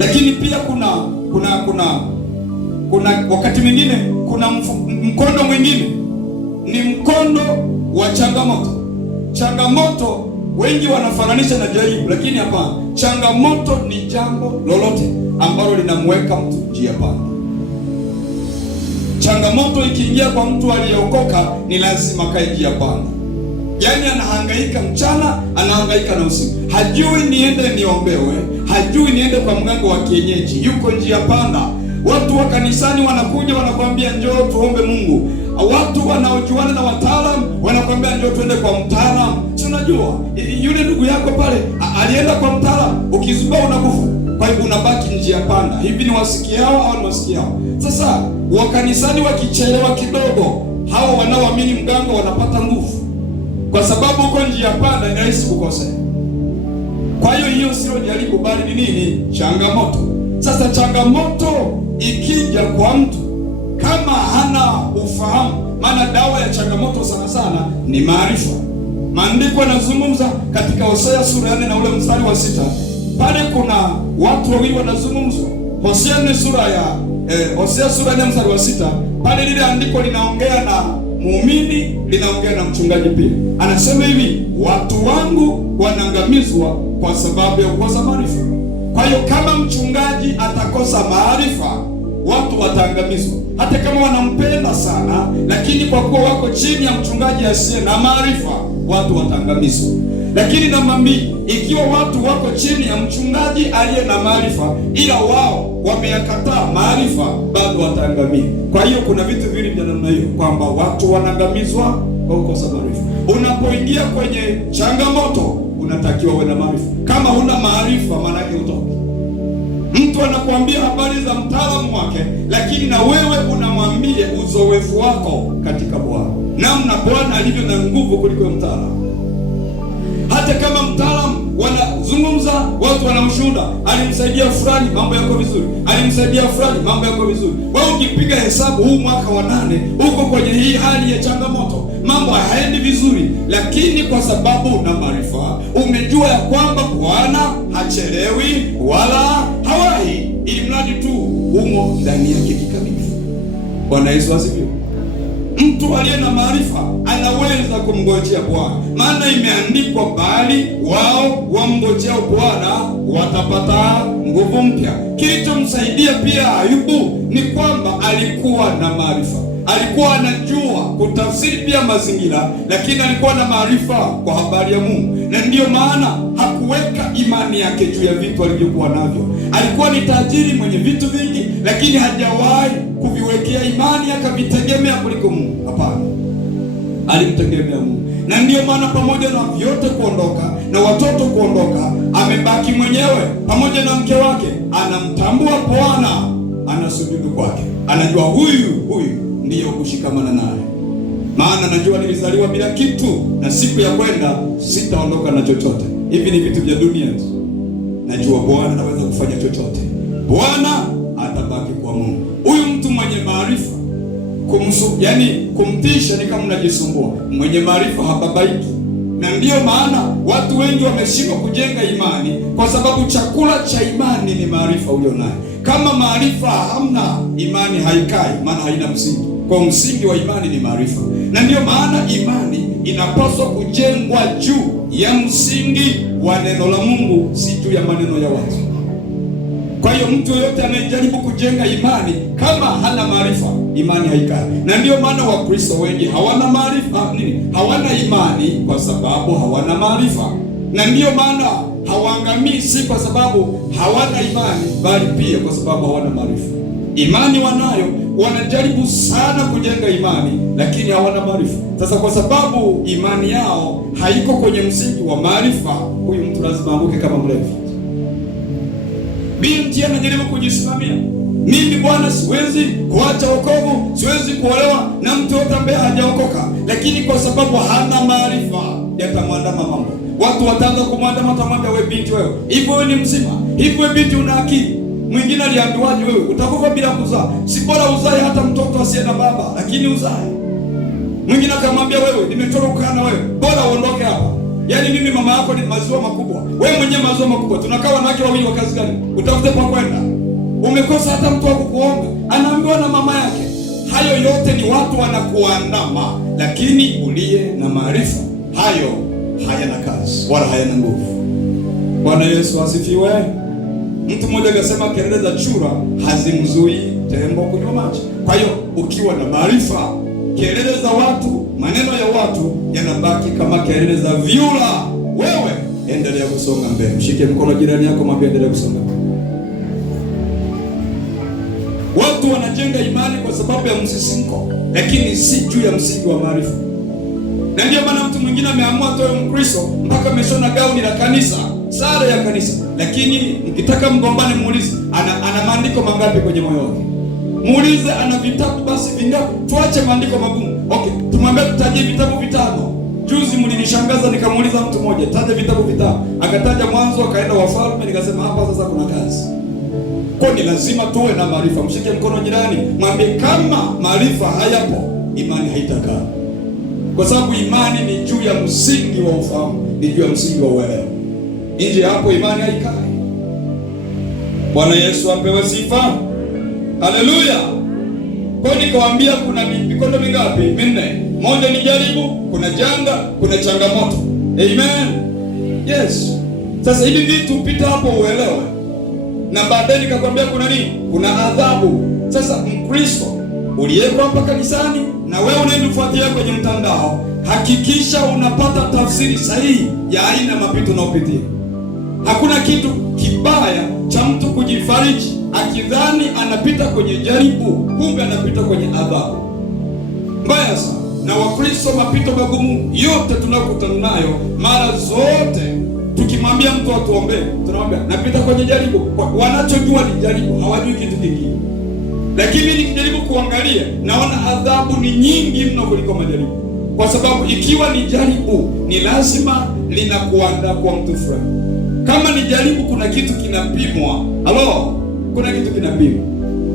Lakini pia kuna wakati mwingine kuna mkondo mwingine, ni mkondo wa changamoto. Changamoto wengi wanafananisha na jaribu, lakini hapana. Changamoto ni jambo lolote ambalo linamweka mtu njia panda. Changamoto ikiingia kwa mtu aliyeokoka, ni lazima kae njia panda. Yaani anahangaika mchana, anahangaika na usiku, hajui niende niombewe, hajui niende kwa mganga wa kienyeji, yuko njia panda. Watu wa kanisani wanakuja wanakuambia njoo tuombe Mungu. Watu wanaojuana na wataalamu wanakuambia njoo tuende kwa mtaalamu. Si unajua yule ndugu yako pale alienda kwa mtaalamu, ukizubaa unakufa. Kwa hivyo unabaki njia panda. Hivi ni wasikiao au ni wasikiao? Sasa wa kanisani wakichelewa kidogo, hao wanaoamini mganga wanapata nguvu, kwa sababu uko njia panda, ni rahisi kukosea. Kwa hiyo sio jaribu, bali ni nini? Changamoto. Sasa changamoto ikija kwa mtu kama hana ufahamu, maana dawa ya changamoto sana sana ni maarifa. Maandiko yanazungumza katika Hosea sura ya 4 na ule mstari wa 6. Pale kuna watu wawili wanazungumzwa. Hosea sura ya 4 mstari wa 6. Pale lile andiko linaongea na muumini, linaongea na mchungaji pia. Anasema hivi, watu wangu wanaangamizwa kwa sababu ya kukosa maarifa. Kwa hiyo kama mchungaji atakosa maarifa, watu wataangamizwa. Hata kama wanampenda sana, lakini kwa kuwa wako chini ya mchungaji asiye na maarifa, watu wataangamizwa. Lakini namba mbili, ikiwa watu wako chini ya mchungaji aliye na maarifa, ila wao wameyakataa maarifa, bado wataangamia. Kwa hiyo kuna vitu viwili vya namna hiyo, kwamba watu wanaangamizwa kwa kukosa maarifa. Unapoingia kwenye changamoto, unatakiwa uwe na maarifa. Kama huna maarifa, maana yake utoki. Mtu anakuambia habari za mtaalamu wake, lakini na wewe unamwambia uzoefu wako katika Bwana, namna Bwana alivyo na nguvu kuliko mtaalamu. Hata kama mtaalamu wanazungumza, watu wanamshuhuda, alimsaidia fulani, mambo yako vizuri, alimsaidia fulani, mambo yako vizuri. Wewe ukipiga hesabu, huu mwaka wa 8 uko kwenye hii hali ya changamoto, mambo hayaendi vizuri, lakini kwa sababu una maarifa, umejua ya kwamba Bwana hachelewi wala hawahi, ili mradi tu umo ndani yake kikamilifu. Bwana Yesu asifiwe. Mtu aliye na maarifa anaweza kumngojea Bwana, maana imeandikwa, bali wao wamngojeao Bwana watapata nguvu mpya. Kilichomsaidia pia Ayubu ni kwamba alikuwa na maarifa, alikuwa anajua kutafsiri pia mazingira, lakini alikuwa na maarifa kwa habari ya Mungu, na ndiyo maana hakuweka imani yake juu ya vitu alivyokuwa navyo. Alikuwa ni tajiri mwenye vitu vingi, lakini hajawahi kuviwekea imani akavitegemea kuliko Mungu. Hapana, alimtegemea Mungu, na ndiyo maana pamoja na vyote kuondoka na watoto kuondoka, amebaki mwenyewe pamoja na mke wake. Anamtambua Bwana, anasujudu kwake, anajua huyu ndiyo kushikamana naye, maana najua nilizaliwa bila kitu, na siku ya kwenda sitaondoka na chochote. Hivi ni vitu vya dunia. Najua Bwana anaweza kufanya chochote, Bwana atabaki kwa Mungu. Huyu mtu mwenye maarifa, kumtisha ni kama unajisumbua. Mwenye maarifa hababaiki, na ndiyo maana watu wengi wameshindwa kujenga imani, kwa sababu chakula cha imani ni maarifa ulionayo. Kama maarifa hamna, imani haikai, maana haina msingi. Kwa msingi wa imani ni maarifa, na ndiyo maana imani inapaswa kujengwa juu ya msingi wa neno la Mungu, si juu ya maneno ya watu. Kwa hiyo mtu yoyote anayejaribu kujenga imani kama hana maarifa, imani haikai. Na ndiyo maana Wakristo wengi hawana maarifa, hawana imani kwa sababu hawana maarifa. Na ndiyo maana hawaangamii, si kwa sababu hawana imani, bali pia kwa sababu hawana maarifa. Imani wanayo, wanajaribu sana kujenga imani, lakini hawana maarifa. Sasa kwa sababu imani yao haiko kwenye msingi wa maarifa, huyu mtu lazima anguke kama mlevi. Binti anajaribu kujisimamia, mimi bwana siwezi kuacha wokovu, siwezi kuolewa na mtu yote ambaye hajaokoka, lakini kwa sababu hana maarifa, yatamwandama mambo. Watu wataanza kumwandama, watamwambia wewe binti, wewe hivyo, wewe ni mzima hivyo, wewe binti una akili. Mwingine aliambiwaje, wewe utakufa bila kuzaa, si bora uzae hata mtoto asiye na baba, lakini uzae. Mwingine akamwambia, wewe nimechoka kukaa na wewe, bora uondoke hapa. Yaani mimi mama yako ni maziwa makubwa, wewe mwenyewe maziwa makubwa, tunakaa wanawake wawili wa kazi gani? Utafute pa kwenda. Umekosa hata mtu wa kukuomba, anaambiwa na mama yake. Hayo yote ni watu wanakuandama, lakini uliye na maarifa, hayo hayana kazi wala hayana nguvu. Bwana Yesu asifiwe. Mtu mmoja akasema kelele za chura hazimzui tembo kunywa maji. Kwa hiyo ukiwa na maarifa, kelele za watu, maneno ya watu yanabaki kama kelele za vyura. Wewe endelea kusonga mbele. Mshike mkono jirani yako, mwambie endelea kusonga mbele. Watu wanajenga imani kwa sababu ya msisimko, lakini si juu ya msingi wa maarifa. Na ndio maana mtu mwingine ameamua toe Mkristo mpaka ameshona gauni la kanisa, sare ya kanisa, lakini mkitaka mgombane muulize ana maandiko mangapi kwenye moyo wake. Muulize ana vitabu basi vingapi. Tuache maandiko magumu. Okay, tumwambie tutajie vitabu 5. Juzi mlinishangaza nikamuuliza mtu mmoja, taja vitabu 5. Akataja Mwanzo, akaenda Wafalme, nikasema hapa sasa kuna kazi. Kwa ni lazima tuwe na maarifa. Mshike mkono jirani, mwambie kama maarifa hayapo, imani haitakaa. Kwa sababu imani ni juu ya msingi wa ufahamu, ni juu ya msingi wa uelewa. Nje hapo imani haikai. Bwana Yesu apewe sifa. Haleluya. Kwa nikawaambia kuna mikondo mingapi? 4. Moja ni jaribu, kuna janga, kuna changamoto. Amen. Yes. Sasa hivi vitu pita hapo uelewe. Na baadaye nikakwambia kuna nini? Kuna adhabu. Sasa Mkristo uliyeko hapa kanisani na wewe unayetufuatilia kwenye mtandao, hakikisha unapata tafsiri sahihi ya aina mapito unayopitia. Hakuna kitu kibaya cha mtu kujifariji akidhani anapita kwenye jaribu, kumbe anapita kwenye adhabu. Mbaya sana. Na Wakristo mapito magumu yote tunakutana nayo, mara zote tukimwambia mtu atuombee, tunamwambia napita kwenye jaribu. Wanachojua ni jaribu, hawajui kitu kingine. Lakini nikijaribu kuangalia, naona adhabu ni nyingi mno kuliko majaribu. Kwa sababu ikiwa ni jaribu, ni lazima linakuandaa kwa mtu fulani. Kama ni jaribu, kuna kitu kinapimwa. Halo, kuna kitu kinapimwa.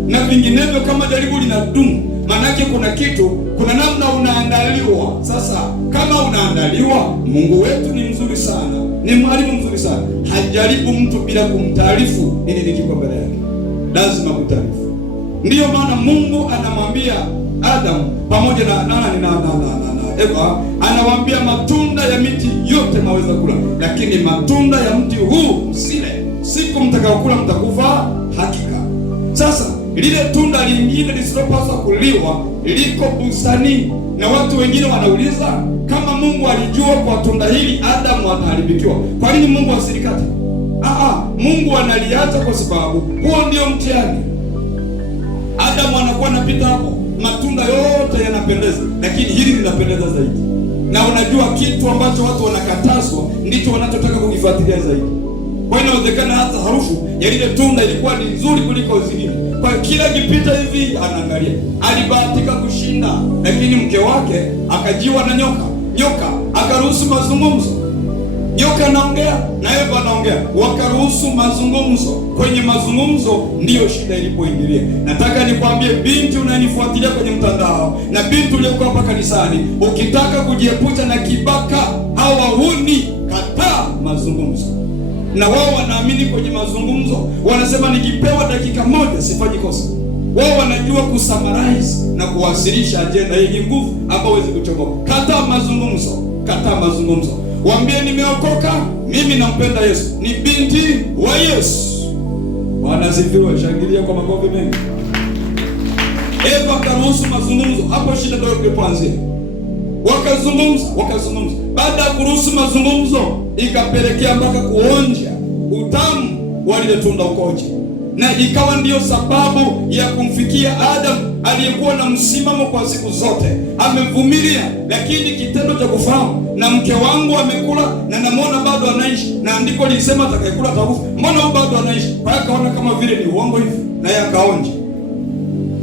Na vinginevyo kama jaribu linadumu, manake kuna namna unaandaliwa. Sasa kama unaandaliwa, Mungu wetu ni mzuri sana, ni mwalimu mzuri sana. Hajaribu mtu bila kumtaarifu nini kiko mbele yake. Lazima kutaarifu. Ndiyo maana Mungu anamwambia Adam pamoja na Eva, anawaambia matunda ya miti yote maweza kula, lakini matunda ya mti huu msile, siku mtakayokula mtakufa hakika. Sasa lile tunda lingine lisilopaswa kuliwa liko bustani, na watu wengine wanauliza kama Mungu alijua kwa tunda hili Adamu ataharibikiwa, kwa nini Mungu asilikate? Mungu analiacha kwa sababu huo ndio mtihani. Adamu anakuwa anapita hapo, matunda yote yanapendeza, lakini hili linapendeza zaidi. Na unajua kitu ambacho watu wanakatazwa ndicho wanachotaka kukifuatilia zaidi. Kwa hiyo inawezekana hata harufu ya lile tunda ilikuwa ni nzuri kuliko zingine. Kwa kila kipita hivi anaangalia. Alibahatika kushinda, lakini mke wake akajiwa na nyoka. Nyoka akaruhusu mazungumzo. Nyoka anaongea na Eva anaongea, wakaruhusu mazungumzo. Kwenye mazungumzo ndiyo shida ilipoingilia. Nataka nikwambie binti unanifuatilia kwenye mtandao na binti uliokuwa hapa kanisani, ukitaka kujiepusha na kibaka au wahuni, kataa mazungumzo. Na wao wanaamini kwenye mazungumzo, wanasema nikipewa dakika moja sifanyi kosa. Wao wanajua kusummarize na kuwasilisha agenda yenye nguvu ambayo huwezi kuchomoka. Kataa mazungumzo, kataa mazungumzo. Waambie nimeokoka, mimi nampenda Yesu, ni binti wa Yesu. Bwana asifiwe, shangilia kwa makofi mengi. Eva karuhusu mazungumzo, hapo shida ndio ilipoanzia. Wakazungumza. Baada ya kuruhusu mazungumzo, ikapelekea mpaka kuonja utamu wa lile tunda ukoje. Na ikawa ndiyo sababu ya kumfikia Adamu aliyekuwa na msimamo kwa siku zote. Amevumilia, lakini kitendo cha kufahamu na mke wangu amekula na namuona bado anaishi, na andiko lilisema atakayekula atakufa, mbona huyu bado anaishi? Kwa hiyo akaona kama vile ni uongo hivi, na yeye akaonja.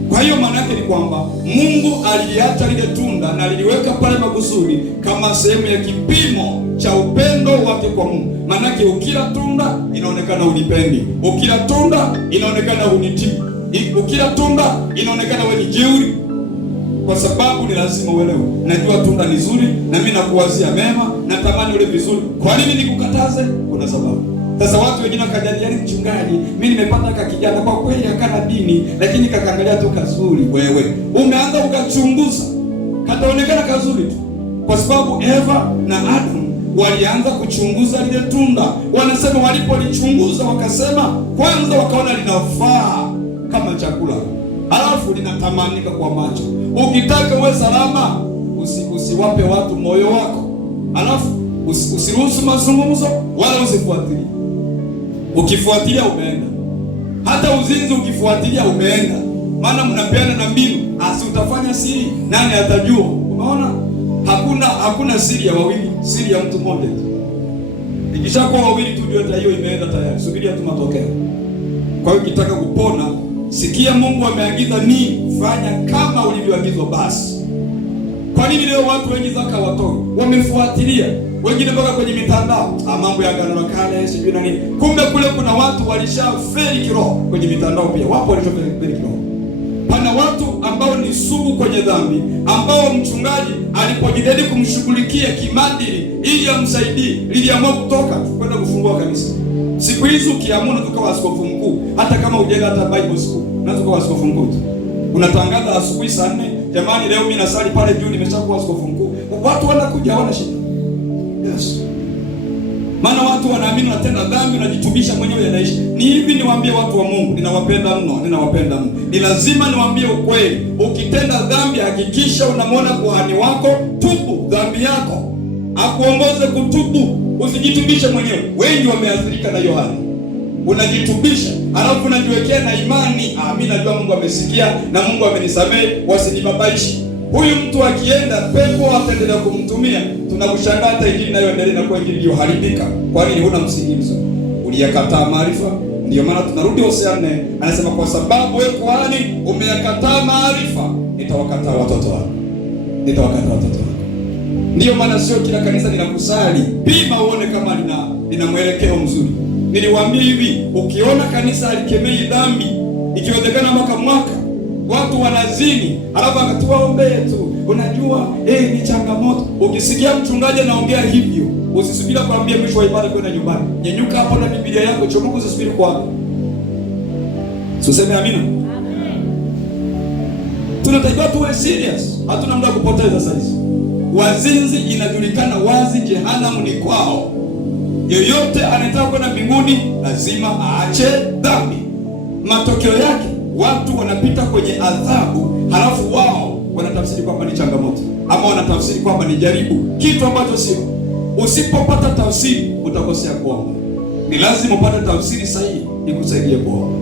Kwa hiyo maana yake ni kwamba Mungu aliacha lile tunda na liliweka pale makusudi kama sehemu ya kipimo cha upendo wake kwa Mungu. Maana yake ukila tunda inaonekana unipendi, ukila tunda inaonekana unitii, ukila tunda inaonekana wewe ni jeuri. kwa sababu ni lazima uelewe. Najua tunda ni zuri na mimi nakuwazia mema, natamani ule vizuri. Kwa nini nikukataze? Kuna sababu. Sasa watu wengine wakajadiliana, mchungaji, mimi nimepata ka kijana kwa kweli hakana dini, lakini kakaangalia tu kazuri. Wewe umeanza ukachunguza, kataonekana kazuri tu, kwa sababu Eva na Adam walianza kuchunguza lile tunda. Wanasema walipolichunguza wakasema, kwanza wakaona linafaa kama chakula, halafu linatamanika kwa macho. Ukitaka uwe salama, usiwape watu moyo wako, halafu usiruhusu mazungumzo wala usifuatilie. Ukifuatilia umeenda. Hata uzinzi ukifuatilia umeenda, maana mnapeana na mbinu, utafanya siri, nani atajua? Umeona, hakuna siri ya wawili, siri ya mtu mmoja tu. Ikishakuwa wawili tu ndio hiyo imeenda tayari, subiria tu matokeo. Kwa hiyo ukitaka kupona, sikia Mungu ameagiza nini, fanya kama ulivyoagizwa basi. Kwa nini leo watu wengi zaka watoi? Wamefuatilia, wengine mpaka kwenye mitandao, mambo ya Agano la Kale sijui na nini. Kumbe kule kuna watu walishafeli kiroho kwenye mitandao pia. Wapo walishafeli kiroho. Pana watu ambao ni sugu kwenye dhambi, ambao mchungaji alipojitahidi kumshughulikia kimaadili ili amsaidie, liliamua kutoka kwenda kufungua kanisa. Siku hizi ukiamua tukawa askofu mkuu, hata kama hujaenda hata Bible school, unaweza kuwa askofu mkuu tu. Unatangaza asubuhi saa 4, jamani leo mimi nasali pale juu, nimeshakuwa askofu mkuu. Watu wanakuja hawana shida. Yes. Maana watu wanaamini unatenda dhambi, unajitubisha mwenyewe yanaishi. Ni hivi niwaambie watu wa Mungu, ninawapenda mno, ninawapenda mno. Ni lazima niwaambie ukweli. Ukitenda dhambi hakikisha unamwona kuhani wako, tubu dhambi yako, akuongoze kutubu. Usijitubishe mwenyewe. Wengi wameathirika na hiyo hali. Unajitubisha, alafu unajiwekea na imani, mimi najua Mungu amesikia na Mungu amenisamehe, wasinibabaishi. Huyu mtu akienda pepo ataendelea kumtumia. Tunakushangaa hata injili nayo endelee na kwa injili iliyoharibika. Kwa nini? Huna msingi mzuri. Uliyakataa maarifa. Ndio maana tunarudi Hosea 4, anasema kwa sababu wewe kuhani umeyakataa maarifa, nitawakataa watoto wako. Nitawakataa watoto wako. Ndio maana sio kila kanisa linakusali. Pima uone kama lina mwelekeo mzuri. Niliwaambia hivi, ukiona kanisa halikemei dhambi, ikiwezekana mwaka watu wanazini, alafu akatuwaombee tu, unajua ni changamoto. Ukisikia mchungaji anaongea hivyo, usisubiri kuambia mwisho wa ibada kwenda nyumbani. Nyenyuka hapo na Biblia yako, chomoka, usisubiri kwa hapo. Tuseme amina. Amen. Tunatakiwa tuwe serious. Hatuna muda kupoteza sasa hizi. Wazinzi inajulikana wazi, jehanamu ni kwao. Yoyote anataka kwenda mbinguni lazima aache dhambi. Matokeo yake watu wanapita kwenye adhabu, halafu wao wanatafsiri kwamba ni changamoto, ama wanatafsiri kwamba ni jaribu, kitu ambacho sio. Usipopata tafsiri utakosea kuomba. Ni lazima upate tafsiri sahihi ikusaidie kuomba.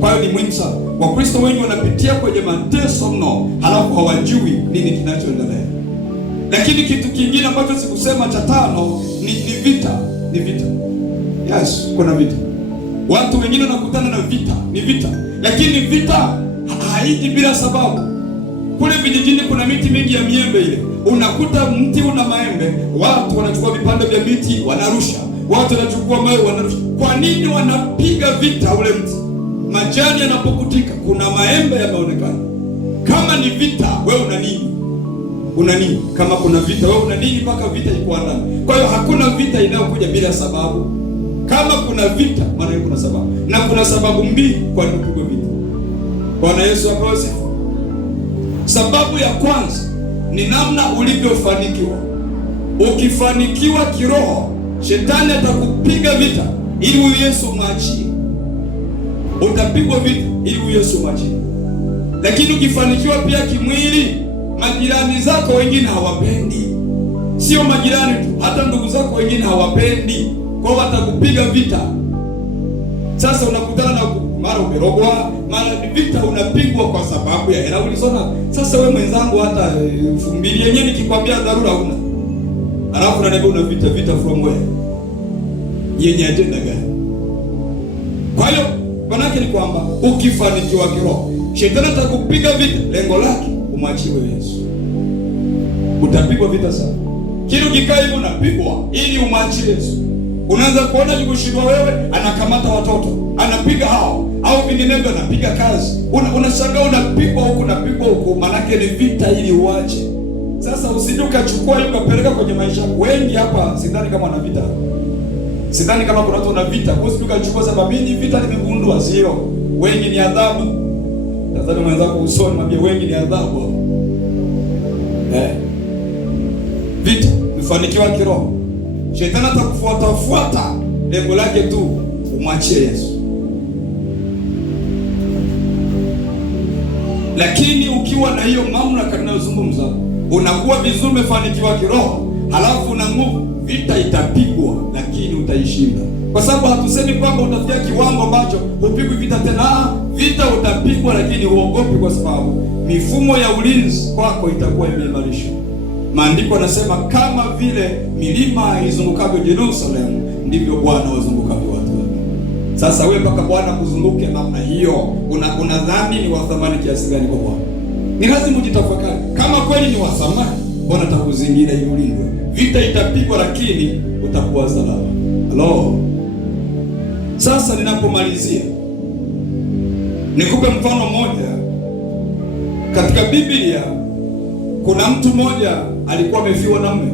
Kwa hiyo ni muhimu sana. Wakristo wengi wanapitia kwenye mateso mno, halafu hawajui nini kinachoendelea. Lakini kitu kingine ambacho sikusema cha 5 ni vita. Ni vita. Yes, kuna vita. Watu wengine wanakutana na vita, ni vita. Lakini vita haiji bila sababu. Kule vijijini kuna miti mingi ya miembe ile. Unakuta mti una maembe, watu wanachukua vipande vya miti wanarusha. Watu wanachukua mawe wanarusha. Kwa nini wanapiga vita ule mti? Majani yanapokutika, kuna maembe yameonekana. Kama ni vita, wewe una nini? Una nini? Kama kuna vita, wewe una nini mpaka vita ikuandame? Kwa hiyo hakuna vita inayokuja bila sababu. Kama kuna vita, maana kuna sababu. Na kuna sababu mbili kwa nini kupigwa vita. Bwana Yesu apewe sifa. Sababu ya kwanza ni namna ulivyofanikiwa. Ukifanikiwa kiroho, shetani atakupiga vita ili huyu Yesu mwachie. Utapigwa vita ili huyu Yesu mwachie. Lakini ukifanikiwa pia kimwili, majirani zako wengine hawapendi. Sio majirani tu, hata ndugu zako wengine hawapendi. Kwa hiyo watakupiga vita. Sasa unakutana na mara umerogwa, mara vita unapigwa kwa sababu ya hela ulizona. Sasa wewe mwenzangu, hata 2000 yenyewe nikikwambia dharura huna. Alafu unaniambia una vita from where? Yenye ajenda gani? Kwa hiyo manake ni kwamba ukifanikiwa kiroho, shetani atakupiga vita, lengo lake umwachiwe Yesu. Utapigwa vita sana. Kile ukikaa hivyo unapigwa ili umwachie Yesu. Unaanza kuona kushindwa wewe, anakamata watoto, anapiga hao, au vinginevyo anapiga kazi. Unashangaa unapigwa huku, unapigwa huku, manake ni vita ili uache. Sasa usije ukachukua hiyo ukapeleka kwenye maisha. Wengi hapa sidhani kama wana vita. Sidhani kama kuna watu wana vita. Usije ukachukua sababu hii vita nimegundua sio. Wengi ni adhabu. Tazama mwenzako usoni, mwambie wengi ni adhabu. Vita, mfanikiwa kiroho. Shetani atakufuata, lengo lake tu umwachie Yesu. Lakini ukiwa na hiyo mamlaka ninayozungumza, unakuwa vizuri, umefanikiwa kiroho, halafu una nguvu, vita itapigwa, lakini utaishinda. Kwa sababu hatusemi kwamba utafikia kiwango ambacho hupigwi vita tena. Vita utapigwa, lakini huogopi, kwa sababu mifumo ya ulinzi kwako itakuwa imeimarishwa. Maandiko yanasema kama vile milima izungukavyo Yerusalemu, ndivyo Bwana wazungukavyo watu wake. Sasa wewe mpaka Bwana kuzunguke namna hiyo, unadhani ni wa thamani kiasi gani kwa Bwana? Ni lazima ujitafakari. Kama kweli ni wa thamani, Bwana atakuzingira ili ulindwe. Vita itapigwa, lakini utakuwa salama. Hello. Sasa ninapomalizia, nikupe mfano mmoja. Katika Biblia kuna mtu mmoja alikuwa amefiwa na mume,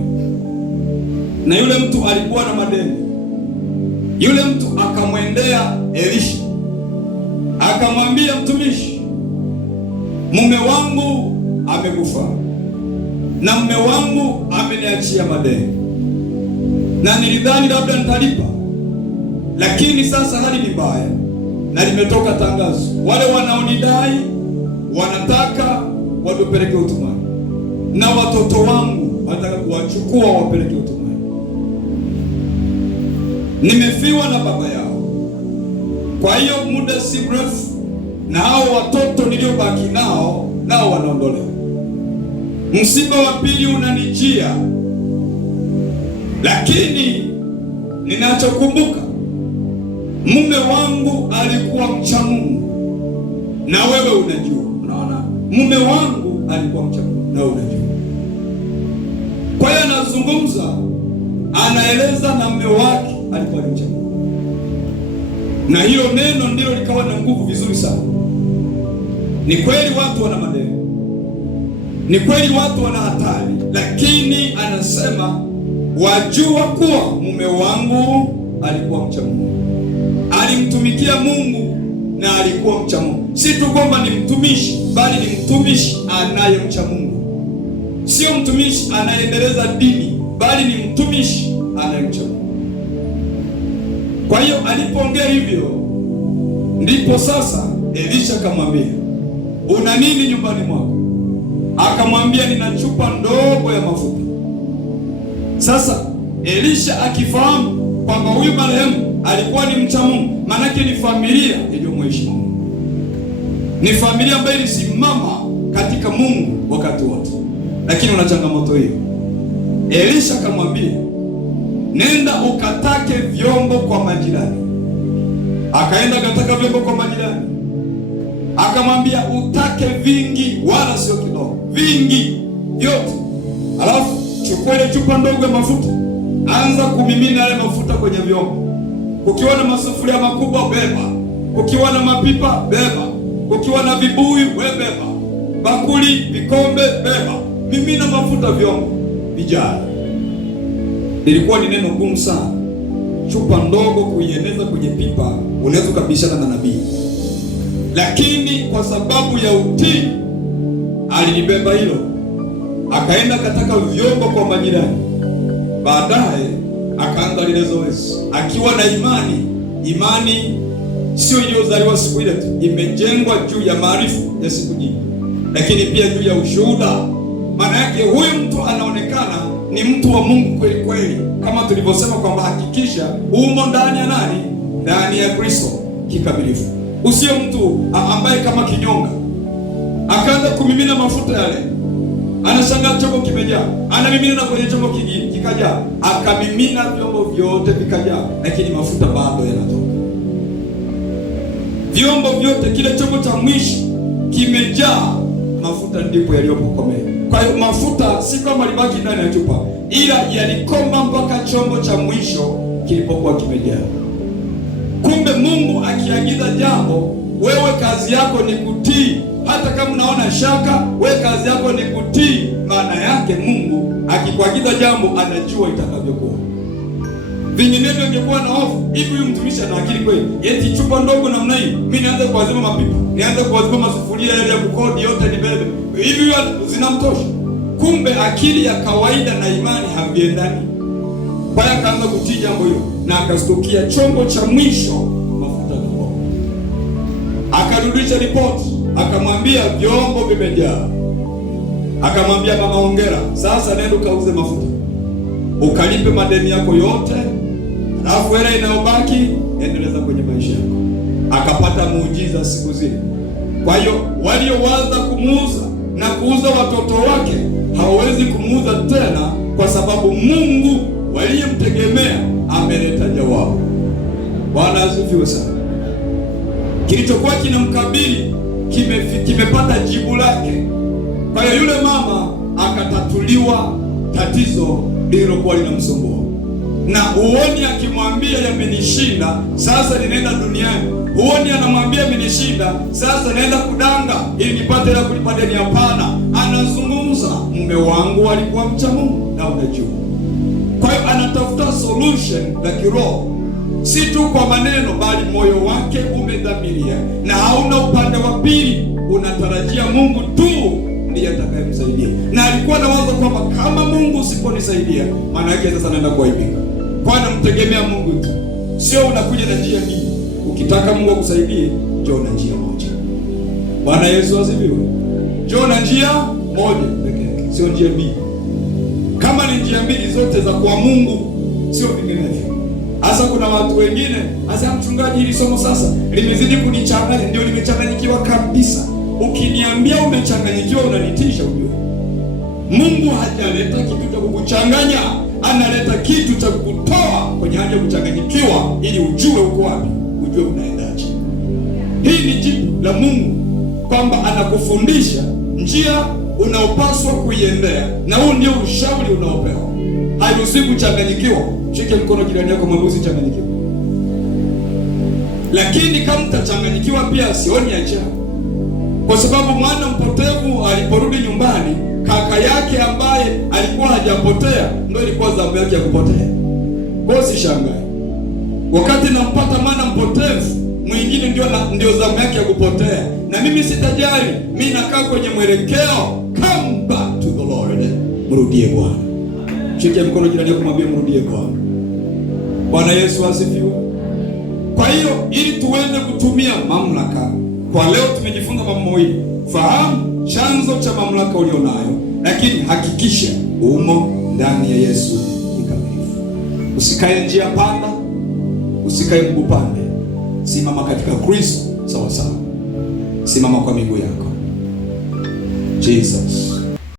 na yule mtu alikuwa na madeni. Yule mtu akamwendea Elisha, akamwambia, mtumishi, mume wangu amekufa na mume wangu ameniachia madeni, na nilidhani labda nitalipa, lakini sasa hali ni mbaya na limetoka tangazo, wale wanaonidai wanataka wapeleke utumwani, na watoto wangu wanataka kuwachukua wapeleke utumwani. Nimefiwa na baba yao, kwa hiyo muda si mrefu na hao watoto niliobaki nao wanaondolewa. Msiba wa pili unanijia, lakini ninachokumbuka, mume wangu alikuwa mcha Mungu, na wewe unajua. Unaona, mume wangu alikuwa mcha Mungu na wewe unajua. Kwa hiyo anazungumza, anaeleza na mume wake alikuwa mcha Mungu, na hilo neno ndilo likawa na nguvu vizuri sana. Ni kweli watu wana madeni, ni kweli watu wana hatari, lakini anasema wajua kuwa mume wangu alikuwa mcha Mungu, alimtumikia Mungu na alikuwa mcha Mungu. Si tu kwamba ni mtumishi, bali ni mtumishi anayemcha Mungu. Sio mtumishi anaendeleza dini, bali ni mtumishi anayemcha Mungu. Kwa hiyo alipoongea hivyo, ndipo sasa Elisha akamwambia, una nini nyumbani mwako? Akamwambia, nina chupa ndogo ya mafuta. Sasa Elisha akifahamu kwamba huyu marehemu alikuwa ni mcha Mungu, manake ni familia iliyomheshimu Mungu, ni familia ambayo ilisimama katika Mungu wakati wote. Lakini una changamoto hiyo. Elisha akamwambia, nenda ukatake vyombo kwa majirani. Akaenda akataka vyombo kwa majirani, akamwambia, utake vingi wala sio kidogo, vingi vyote. Alafu chukua ile chupa ndogo ya mafuta, anza kumimina yale mafuta kwenye vyombo. Kukiwa na masufuria makubwa, beba. Kukiwa na mapipa, beba. Kukiwa na vibuyu, we beba. Bakuli, vikombe, beba. Mimina mafuta vyombo vijana. Ilikuwa ni neno gumu sana. Chupa ndogo kuieneza kwenye pipa, unaweza kubishana na nabii. Lakini kwa sababu ya utii, alibeba hilo. Akaenda kataka vyombo kwa majirani. Baadaye akaanza lile zoezi akiwa na imani. Imani sio iliyozaliwa siku ile tu, imejengwa juu ya maarifa ya siku nyingi, lakini pia juu ya ushuhuda. Maana yake huyu mtu anaonekana ni mtu wa Mungu kweli kweli, kama tulivyosema kwamba hakikisha umo ndani ya nani? Ndani ya Kristo kikamilifu. Usio mtu ambaye kama kinyonga. Akaanza kumimina mafuta yale. Anashangaa chombo kimejaa, anamimina na kwenye chombo kingine kikajaa, akamimina vyombo vyote vikajaa, lakini mafuta bado yanatoka. Vyombo vyote, kile chombo cha mwisho kimejaa mafuta, ndipo yaliyopokomea. Kwa hiyo mafuta si kama libaki ndani ya chupa, ila yalikoma mpaka chombo cha mwisho kilipokuwa kimejaa. Kumbe Mungu akiagiza jambo, wewe kazi yako ni kutii. Hata kama unaona shaka, wewe kazi yako ni kutii. Maana yake Mungu akikuagiza jambo anajua itakavyokuwa. Vinginevyo ingekuwa na hofu. Hivi huyu mtumishi ana akili kweli? Eti chupa ndogo namna hii, mimi nianze kuazima mapipa, nianze kuazima masufuria yale ya kukodi yote nibebe. Hivi zinamtosha? Kumbe akili ya kawaida na imani haviendani. Kwa hiyo akaanza kutii jambo hilo na akastukia chombo cha mwisho mafuta na mboga. Akarudisha ripoti, akamwambia vyombo vimejaa. Akamwambia mama, hongera, sasa nenda ukauze mafuta, ukalipe madeni yako yote, alafu hela inayobaki endeleza kwenye maisha yako. Akapata muujiza siku zile. Kwa hiyo waliowaza kumuuza na kuuza watoto wake hawawezi kumuuza tena, kwa sababu Mungu waliyemtegemea ameleta jawabu. Bwana asifiwe sana. Kilichokuwa kinamkabili kimepata jibu lake. Kwa hiyo yule mama akatatuliwa tatizo lililokuwa linamsumbua. Na huoni akimwambia yamenishinda, sasa ninaenda duniani. Huoni anamwambia yamenishinda, sasa naenda kudanga ili nipate hela kulipa deni. Hapana, anazungumza, mume wangu alikuwa mcha Mungu na unajua. Kwa hiyo anatafuta solution la kiroho, si tu kwa maneno, bali moyo wake umedhamiria na hauna upande wa pili. Unatarajia Mungu tu ndiye atakayemsaidia, na alikuwa na wazo kwamba kama Mungu usiponisaidia, maana yake sasa naenda kuaibika. Kwa namtegemea Mungu tu, sio unakuja na njia mbili. Ukitaka Mungu akusaidie, njoo na njia moja. Bwana Yesu asifiwe. Njoo na njia moja pekee yake, sio njia mbili. Kama ni njia mbili zote za kwa Mungu, sio vinginevyo. Hasa kuna watu wengine, hasa mchungaji, hili somo sasa limezidi kunichanganya. Ndio, nimechanganyikiwa kabisa. Ukiniambia umechanganyikiwa unanitisha, ujue Mungu hajaleta kitu cha kukuchanganya, analeta kitu cha kukutoa kwenye hali ya kuchanganyikiwa ili ujue uko wapi, ujue unaendaje. Hii ni jibu la Mungu kwamba anakufundisha njia unaopaswa kuiendea, na huu ndio ushauri unaopewa. Hairuhusiwi kuchanganyikiwa. Shike mkono jirani yako, mwambie usichanganyikiwe. Lakini kama utachanganyikiwa pia sioni ajabu, kwa sababu mwana mpotevu aliporudi nyumbani, kaka yake ambaye alikuwa hajapotea ndio ilikuwa zamu yake ya kupotea. Kwa hiyo sishangae wakati nampata mwana mpotevu mwingine ndio zamu yake ya kupotea. Na mimi sitajali, mimi nakaa kwenye mwelekeo, come back to the Lord. Mrudie Bwana. Shike mkono jirani yako, mwambie mrudie Bwana. Bwana Yesu asifiwe. Kwa hiyo ili tuweze kutumia mamlaka, kwa leo tumejifunza mambo mawili. Fahamu chanzo cha mamlaka ulionayo, lakini hakikisha umo ndani ya Yesu kikamilifu. Usikae njia panda, usikae mguu pande. Simama katika Kristo sawa sawa. Simama kwa miguu yako. Jesus.